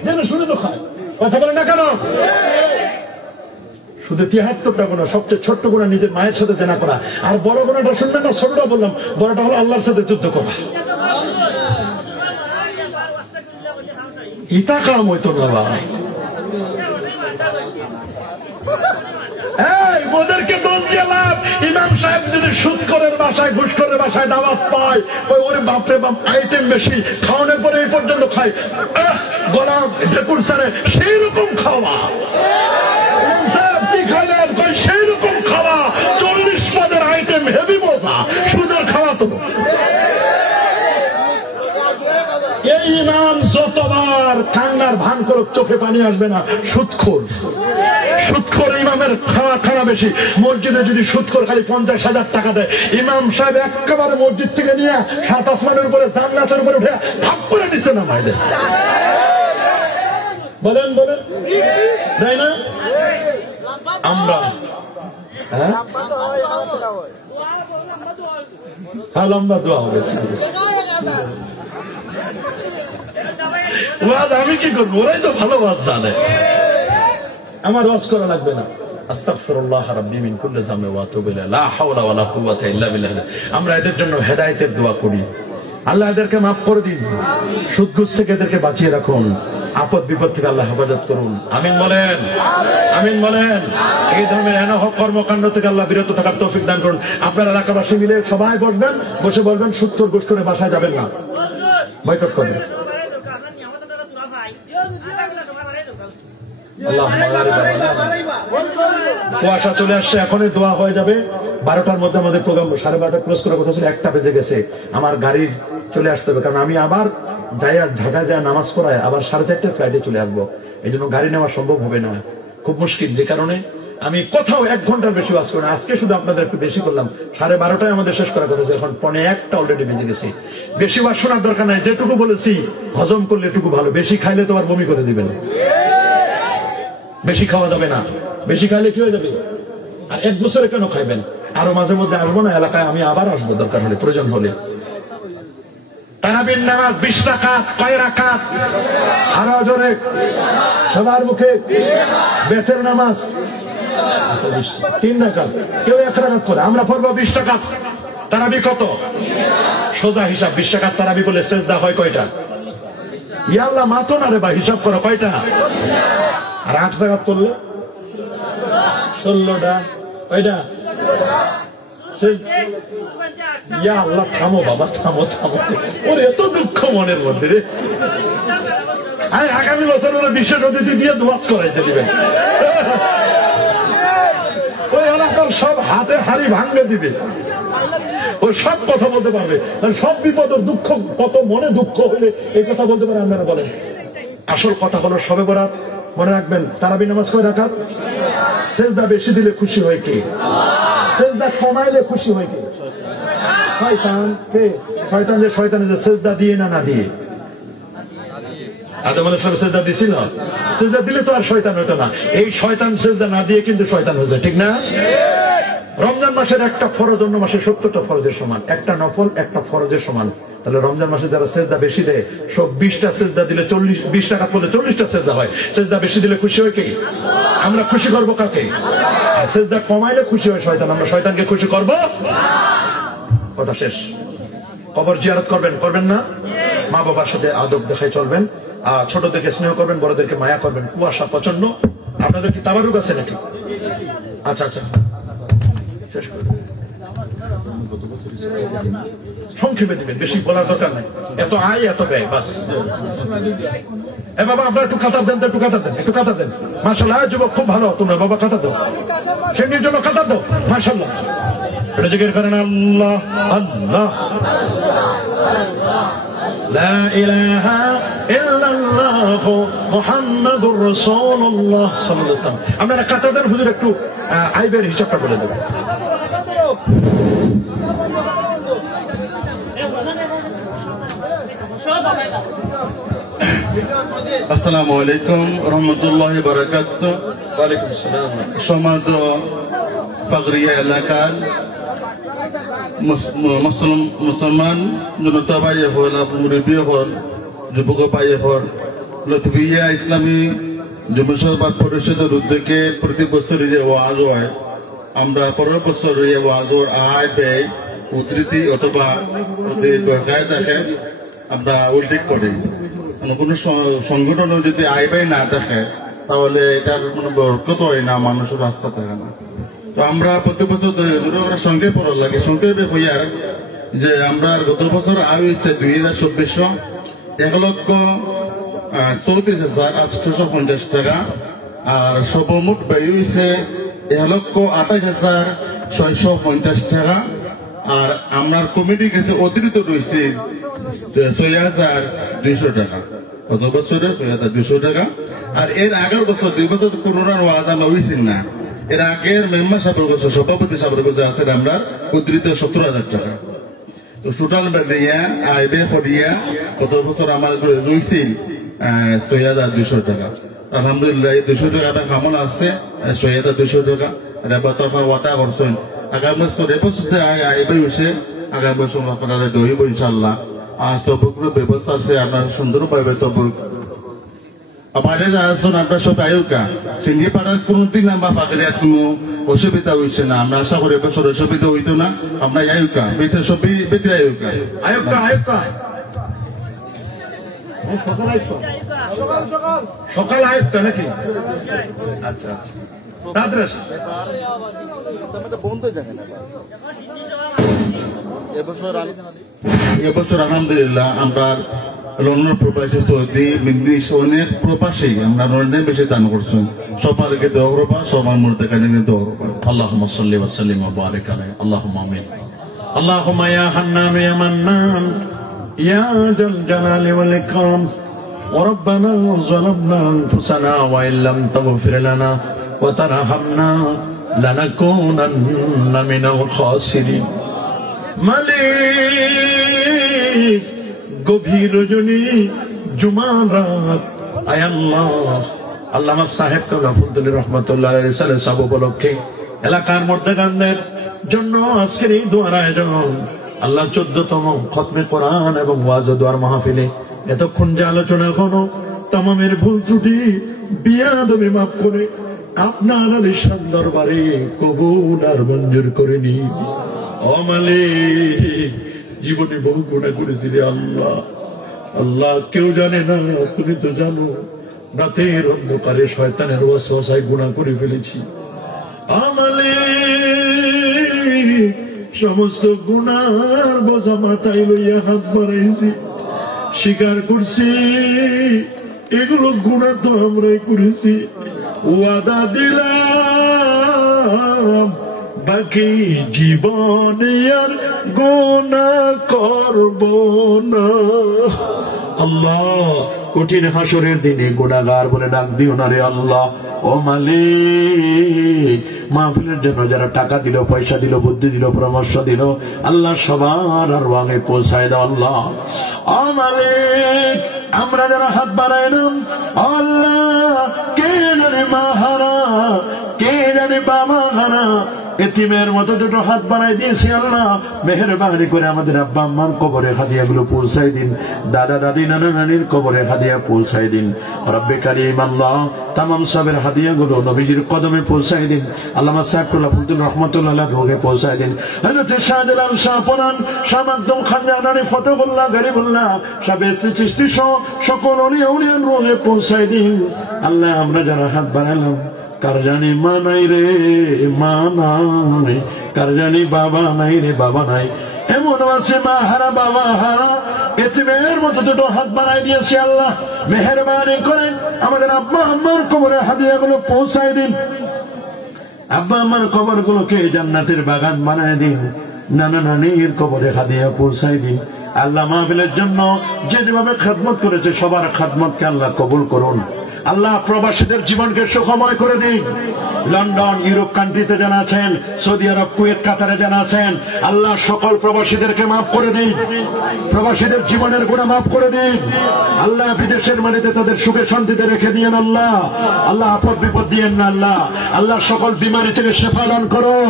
জেনে শুনে তো খায়। কথা বলে না কেন? শুধু 73টা গুণা, সবচেয়ে ছোট্ট গুণা নিজের মায়ের সাথে জেনা করা। আর বড় গুণাটা শুনবেন না, ছোটটা বললাম, বড়টা হলো আল্লাহর সাথে যুদ্ধ করা। ইতা কাম হইতো না ভাই। ওদেরকে দোষ দিয়ে লাভ। ইমাম সাহেব যদি সুৎখোরের বাসায়, ঘুষখোরের বাসায় দাওয়াত পায়, ওরে বাপরে বাপ, আইটেম বেশি, খাওয়ানোর পরে এই পর্যন্ত খায়, গলা ঢেকুর সারে, সেই রকম খাওয়া। ইমাম সাহেব কি খাইলেন? সেই রকম খাওয়া, 40 পদের আইটেম, হেভি মজা, সুন্দর খাওয়া। তো এই ইমাম যতবার কান্নার ভান করুক, চোখে পানি আসবে না। সুৎখোর, সুৎখোর ইমামের খাওয়া বেশি। মসজিদে যদি সুৎখোর খালি 50,000 টাকা দেয়, ইমাম সাহেব একেবারে মসজিদ থেকে নিয়ে 7 আসমানের উপরে, জান্নাতের উপরে উঠে থাপ করে দিচ্ছে না মাইলে। বলেন বলেন, তাই না? আমরা লম্বা দোয়া হবে। ওয়াজ আমি কি করবো, ওরাই তো ভালো ওয়াজ জানে, আমার ওয়াজ করা লাগবে না। আস্তাগফিরুল্লাহ রাব্বি মিন কুল্লি যামবি ওয়া আতুবু ইলাইহি লা হাওলা ওয়ালা কুওয়াতা ইল্লা বিল্লাহ। আমরা এদের জন্য হেদায়েতের দোয়া করি, আল্লাহ এদেরকে মাফ করে দিন, সুদ ঘুষ থেকে এদেরকে বাঁচিয়ে রাখুন, আপদ বিপদ থেকে আল্লাহ হেফাজত করুন। আমিন বলেন, আমিন বলেন। এই ধরনের এনহ কর্মকাণ্ড থেকে আল্লাহ বিরত থাকার তৌফিক দান করুন। আপনারা এলাকাবাসী মিলে সবাই বসবেন, বসে বলবেন সুদ ঘুষ করে বাসায় যাবেন না, বয়কট করবেন। কুয়াশা চলে আসছে, এখনই দোয়া হয়ে যাবে। 12টার মধ্যে আমাদের প্রোগ্রাম, 12:30 ক্লোজ করার কথা ছিল, 1টা বেজে গেছে। আমার গাড়ির চলে আসতে হবে, কারণ আমি আবার যাই ঢাকায় যায় নামাজ পড়ায় আবার 4:30টার ফ্লাইটে চলে আসবো। এই জন্য গাড়ি নেওয়া সম্ভব হবে না, খুব মুশকিল। যে কারণে আমি কোথাও 1 ঘন্টার বেশি ওয়াজ করি না। আজকে শুধু আপনাদের একটু বেশি করলাম, 12:30টায় আমাদের শেষ করার কথা ছিল, এখন 1:45 অলরেডি বেজে গেছে। বেশি ওয়াজ শোনার দরকার নাই, যেটুকু বলেছি হজম করলে এটুকু ভালো। বেশি খাইলে তো আর বমি করে দিবেন, বেশি খাওয়া যাবে না। বেশি খাইলে কি হয়ে যাবে? আর 1 বছরে কেন খাইবেন? আরো মাঝে মধ্যে আসবো না এলাকায়, আমি আবার আসবো দরকার হলে, প্রয়োজন হলে। তারাবির নামাজ 20 রাকাত, কয় রাকাত? আরো জোরে সবার মুখে। বেতের নামাজ 3 রাকাত, কেউ 1 রাকাত করে, আমরা পড়বো 20 রাকাত। তারাবি কত? সোজা হিসাব, 20 রাকাত তারাবি বলে সেজদা হয় কয়টা? ইয়া আল্লাহ, মাতো না রে ভাই, হিসাব করো কয়টা? আর 8 রাকাত করলে 16টা, কয়টা? ইয়া আল্লাহ, থামো বাবা, থামো থামো, ওর এত দুঃখ মনের মধ্যে রে। আগামী বছর ওরা বিশেষ অতিথি দিয়ে ওয়াজ করাইতে দিবেন, ওই এলাকার সব হাতে হাড়ি ভাঙবে দিবে, ও সব কথা বলতে পারবে, সব বিপদ ওর দুঃখ, কত মনে দুঃখ হলে এই কথা বলতে পারে। আপনারা বলেন, আসল কথা হলো শবে বরাত মনে রাখবেন। তারাবি নামাজ কয় রাকাত? সেজদা বেশি দিলে খুশি হয় কে? সেজদা কমাইলে খুশি হয় কে? শয়তান। কে শয়তান? যে শয়তানে যে সেজদা দিয়ে না দিয়ে, আদম আলাইহিস সালাম সেজদা দিছিল, সেজদা দিলে তো আর শয়তান হতো না। এই শয়তান সেজদা না দিয়ে কিন্তু শয়তান হয়ে যায়, ঠিক না? রমজান মাসের একটা ফরজ অন্য মাসে 70টা ফরজের সমান, একটা নফল একটা ফরজের সমান। তাহলে রমজান মাসে যারা সেজদা বেশি দেয়, সব 20টা সেজদা দিলে 20 টাকা করলে 40টা সেজদা হয়। সেজদা বেশি দিলে খুশি হয় কে? আমরা খুশি করবো কাকে? আর সেজদা কমাইলে খুশি হয় শয়তান, আমরা শয়তানকে খুশি করবো। কথা শেষ। কবর জিয়ারত করবেন, করবেন না? মা বাবার সাথে আদব দেখায় চলবেন, ছোটদেরকে স্নেহ করবেন, বড়দেরকে মায়া করবেন। কুয়াশা প্রচন্ড, আপনাদের কি তাবারুক আছে নাকি? আচ্ছা আচ্ছা, শেষ করবেন, সংক্ষেপে দিবেন, বেশি বলার দরকার নাই। এত আয় এত ব্যয়, বাস। এ বাবা, আপনার একটু খাতা দেন, একটু খাতা দেন, একটু খাতা দেন। মাশাআল্লাহ, যুবক খুব ভালো তোমরা, বাবা খাতা দাও, সেমনির জন্য খাতা দাও। মাশাআল্লাহ, এটা জিকির করেন আল্লাহ আল্লাহ, লা ইলাহা ইল্লাল্লাহ মুহাম্মাদুর রাসূলুল্লাহ সাল্লাল্লাহু আলাইহি ওয়াসাল্লাম। আপনারা খাতা দেন, হুজুর একটু আইবের হিসাবটা বলে দেবেন। আসসালামু আলাইকুম রহমতুল্লাহি বারাকাতুহু। ওয়ালাইকুম আসসালাম। সমাজ পাগড়িয়া এলাকার মুসলমান জনতা ভাই হল, মুরব্বী হল, যুবক ভাই হল, লতবিয়া ইসলামী যুব সভা পরিষদের উদ্যোগে প্রতি বছর যে ওয়াজ হয়, আমরা পরের বছর এই ওয়াজের আয় ব্যয় উদ্ধৃতি অথবা বকেয়া থাকে আমরা উল্লেখ করি। কোন সংগঠনও যদি আয় ব্যয় না থাকে তাহলে এটার কোনো বরকত হয় না, মানুষের রাস্তা থাকে না। তো আমরা প্রতি বছর সংখ্যা পড়ার লাগে, সংক্ষেপে হইয়ার যে আমরা গত বছর আয় হয়েছে 2024 1,34,850 টাকা, আর সর্বমোট ব্যয় হয়েছে 1,28,650 টাকা। আর আপনার কমিটি কাছে অতিরিক্ত রয়েছে 6,200 টাকা, গত বছরে 6,200 টাকা। আর এর আগের বছর 2 বছর করোনার ওয়াদা হয়েছিল না, এর আগের মেম্বার সাহেবের কাছে, সভাপতি সাহেবের কাছে আছে আমরা অতিরিক্ত 70,000 টাকা। তো টোটাল বেদিয়া আইবে পড়িয়া গত বছর আমার রয়েছিল 6,200 টাকা। আলহামদুলিল্লাহ, 200 টাকাটা কেমন আছে? 6,200 টাকা এটা বতফা ওয়াটা করছেন। আগামী বছর এবছর আইবে হয়েছে, আগামী বছর আপনারা দইব ইনশাল্লাহ। আর তবুকের ব্যবস্থা আছে আপনার সুন্দরভাবে তবুক বাইরে যারা আছেন আপনার সব আয়ুকা সিঙ্গি পাড়ার কোনদিন আমরা পাখির কোনো অসুবিধা হয়েছে না। আমরা আশা করি এবছর অসুবিধা হইতো না। আমরা আয়ুকা বেতন সব বেতন আয়ুকা আয়ুক্কা আয়ুক্কা সকাল আয়ুক্তা নাকি? আচ্ছা তাদের বন্ধ যায় না এবছর আলহামদুলিল্লাহ আমরা লন্ডন প্রবাসী সৌদি ইংলিশ অনেক প্রবাসী আমরা লন্ডনে বেশি দান করছি। সবাইকে দোয়া করবা, সবার মধ্যে কানে দোয়া করবা। আল্লাহুম্মা সাল্লি ওয়া সাল্লিম ওয়া বারিক আলাইহি আল্লাহুম্মা আমিন। আল্লাহুম্মা ইয়া হান্নান ইয়া মান্নান ইয়া জাল জালালি ওয়াল ইকরাম ওয়া রাব্বানা যালামনা আনফুসানা ওয়া ইল্লাম তাগফির লানা ওয়া তারহামনা লানাকুনান্না মিনাল খাসিরিন। মালিক গভীর রজনী জুমার রাত আয় আল্লাহ আল্লামা সাহেব কাবুল রহমতুল্লাহ আলাইহি সাহেব উপলক্ষে এলাকার মধ্যকানদের জন্য আজকের এই দোয়ার আয়োজন আল্লাহ 14তম খতমে কোরআন এবং ওয়াজ ও দোয়ার মাহফিলে এতক্ষণ যে আলোচনা হলো তামামের ভুল ত্রুটি বিয়াদবি মাফ করে আপনার আলিশান দরবারে কবুল আর মঞ্জুর করে নিন। ও মালিক জীবনে বহু গুণা করেছি রে আল্লাহ। আল্লাহ কেউ জানে না, তুমি তো জানো। রাতের অন্ধকারে শয়তানের ওয়াসওয়াসায় গুনাহ করে ফেলেছি। মালিক সমস্ত গুনার বোঝা মাথায় লইয়া হাত বাড়াইছি, স্বীকার করছি এগুলো গুনাহ তো আমরাই করেছি। ওয়াদা দিলাম বাকি জীবন আর গুনাহ করব না। আল্লাহ কঠিন হাসরের দিনে গুনাহগার বলে ডাক দিও না রে আল্লাহ। ও মালিক মাহফিলের জন্য যারা টাকা দিল, পয়সা দিল, বুদ্ধি দিল, পরামর্শ দিল, আল্লাহ সবার আর ওয়াঙে পৌঁছায় দাও আল্লাহ। ও মালিক আমরা যারা হাত বাড়াইলাম আল্লাহ, কে জানে মা হারা, কে জানে বাবা হারা, এতিমের মতো দুটো হাত বাড়াই দিয়েছি আল্লাহ। মেহেরবানি করে আমাদের আব্বা আম্মার কবরে হাদিয়াগুলো পৌঁছাই দিন, দাদা দাদি নানা নানির কবরে হাদিয়া পৌঁছাই দিন। রব্বে কারীম আল্লাহ তামাম সবের হাদিয়াগুলো নবীজির কদমে পৌঁছাই দিন। আল্লামা সাহেবুল্লাহ ফুলতুল রহমতুল্লাহ রোগে পৌঁছাই দিন। হযরত শাহজালাল শাহ পরান শাহ মাকদুম খান জানানি ফতেহুল্লাহ গরিবুল্লাহ শাহ বেস্তি চিশতি সহ সকল ওলিয়া উলিয়ার রোগে পৌঁছাই দিন। আল্লাহ আমরা যারা হাত বাড়ালাম কার জানি মা নাই রে মা নাই, কার জানি বাবা নাই রে বাবা নাই, এমন আছে মা হারা বাবা হারা, এতিমের মতো দুটো হাত বাড়াই দিয়েছে আল্লাহ। মেহেরবানি করে আমাদের আব্বা আম্মার কবরে হাদিয়াগুলো পৌঁছায় দিন। আব্বা আম্মার কবরগুলোকে জান্নাতের বাগান বানায় দিন। নানা নানির কবরে হাদিয়া পৌঁছায় দিন। আল্লাহ মাহফিলের জন্য যে যেভাবে খেদমত করেছে সবার খেদমতকে আল্লাহ কবুল করুন। আল্লাহ প্রবাসীদের জীবনকে সুখময় করে দিন। লন্ডন ইউরোপ কান্ট্রিতে যারা আছেন, সৌদি আরব কুয়েত কাতারে যারা আছেন, আল্লাহ সকল প্রবাসীদেরকে মাফ করে দিন, প্রবাসীদের জীবনের গুনাহ মাফ করে দিন। আল্লাহ বিদেশের মাটিতে তাদের সুখে শান্তিতে রেখে দিয়েন আল্লাহ। আল্লাহ আপদ বিপদ দিয়েন না আল্লাহ। আল্লাহ সকল বিমারি থেকে শেফা দান করুন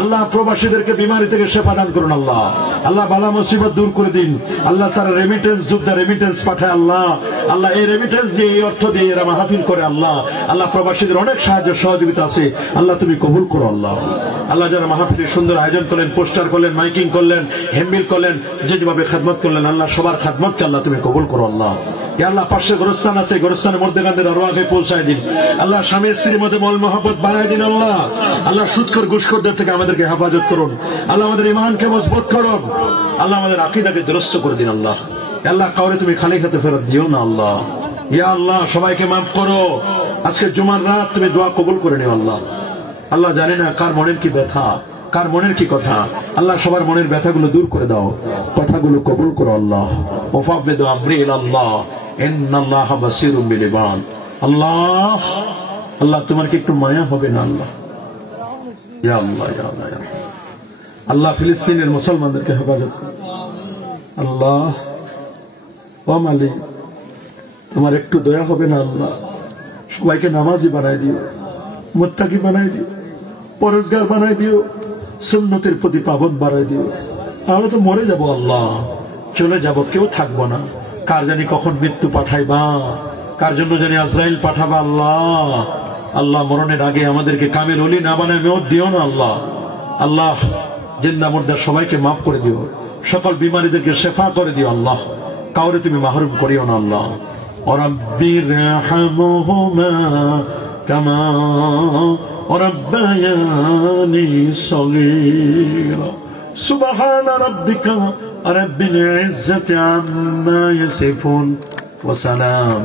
আল্লাহ। প্রবাসীদেরকে বিমারি থেকে শেফা দান করুন আল্লাহ। আল্লাহ বালা মুসিবত দূর করে দিন আল্লাহ। তারা রেমিটেন্স যোদ্ধা রেমিটেন্স পাঠায় আল্লাহ। আল্লাহ এই রেমিটেন্স দিয়ে এই অর্থ দিয়ে এরা মাহফিল করে আল্লাহ। আল্লাহ প্রবাসীদের অনেক সাহায্য সহযোগিতা আছে আল্লাহ, তুমি কবুল করো আল্লাহ। আল্লাহ যারা মাহফিলের সুন্দর আয়োজন করলেন, পোস্টার করলেন, মাইকিং করলেন, হ্যান্ডবিল করলেন, যে যেভাবে খেদমত করলেন আল্লাহ সবার খেদমতকে আল্লাহ তুমি কবুল করো আল্লাহ। আল্লাহ পাশে গোরস্থান আছে, গোরস্থানের মধ্যে গান্ধীর আরওয়াকে পৌঁছায় দিন আল্লাহ। স্বামী স্ত্রীর মধ্যে মল মহব্বত বাড়ায় দিন আল্লাহ। আল্লাহ সুদখোর ঘুষখোরদের থেকে আমাদেরকে হেফাজত করুন আল্লাহ। আমাদের ঈমানকে মজবুত করুন আল্লাহ। আমাদের আকীদাকে দুরুস্ত করে দিন আল্লাহ। আল্লাহ কাউরে তুমি খালি হাতে ফেরত দিও না আল্লাহ। ইয়া আল্লাহ সবাইকে মাফ করো। আজকে জুমার রাত তুমি দোয়া কবুল করে নিও আল্লাহ। আল্লাহ জানি না কার মনের কি ব্যথা, কার মনের কি কথা, আল্লাহ সবার মনের ব্যথাগুলো দূর করে দাও, কথাগুলো কবুল করো আল্লাহ। ওয়াফাবিদু আমরি ইলাল্লাহ ইন্নাল্লাহা বাসীরুম বিল ইবাদ। আল্লাহ আল্লাহ তোমার কি একটু মায়া হবে না আল্লাহ? ইয়া আল্লাহ ইয়া আল্লাহ ইয়া আল্লাহ। ফিলিস্তিনের মুসলমানদেরকে হেফাজত আল্লাহ। ও মালিক তোমার একটু দয়া হবে না আল্লাহ? সবাইকে নামাজি বানাই দিও, মুত্তাকি বানাই দিও, পরেজগার বানাই দিও, সুন্নতের প্রতি পাবন বানাই দিও। আমরা তো মরে যাবো আল্লাহ। চলে যাব, কেউ থাকবো না। কার জানি কখন মৃত্যু পাঠাইবা, কার জন্য জানি আজরাইল পাঠাবা। আল্লাহ আল্লাহ মরণের আগে আমাদেরকে কামেল ওলি না বানায় মেয়ত দিও না আল্লাহ। আল্লাহ জিন্দা মুর্দা সবাইকে মাফ করে দিও, সকল বিমারীদেরকে শেফা করে দিও আল্লাহ, কাউরে তুমি মাহরুম করিও না আল্লাহ। রাব্বিরহামহুমা কামা রাব্বায়ানি সগীরা। সুবহানা রাব্বিকা রাব্বিল ইজ্জাতি আম্মা ইয়াসিফুন ওয়া সালাম।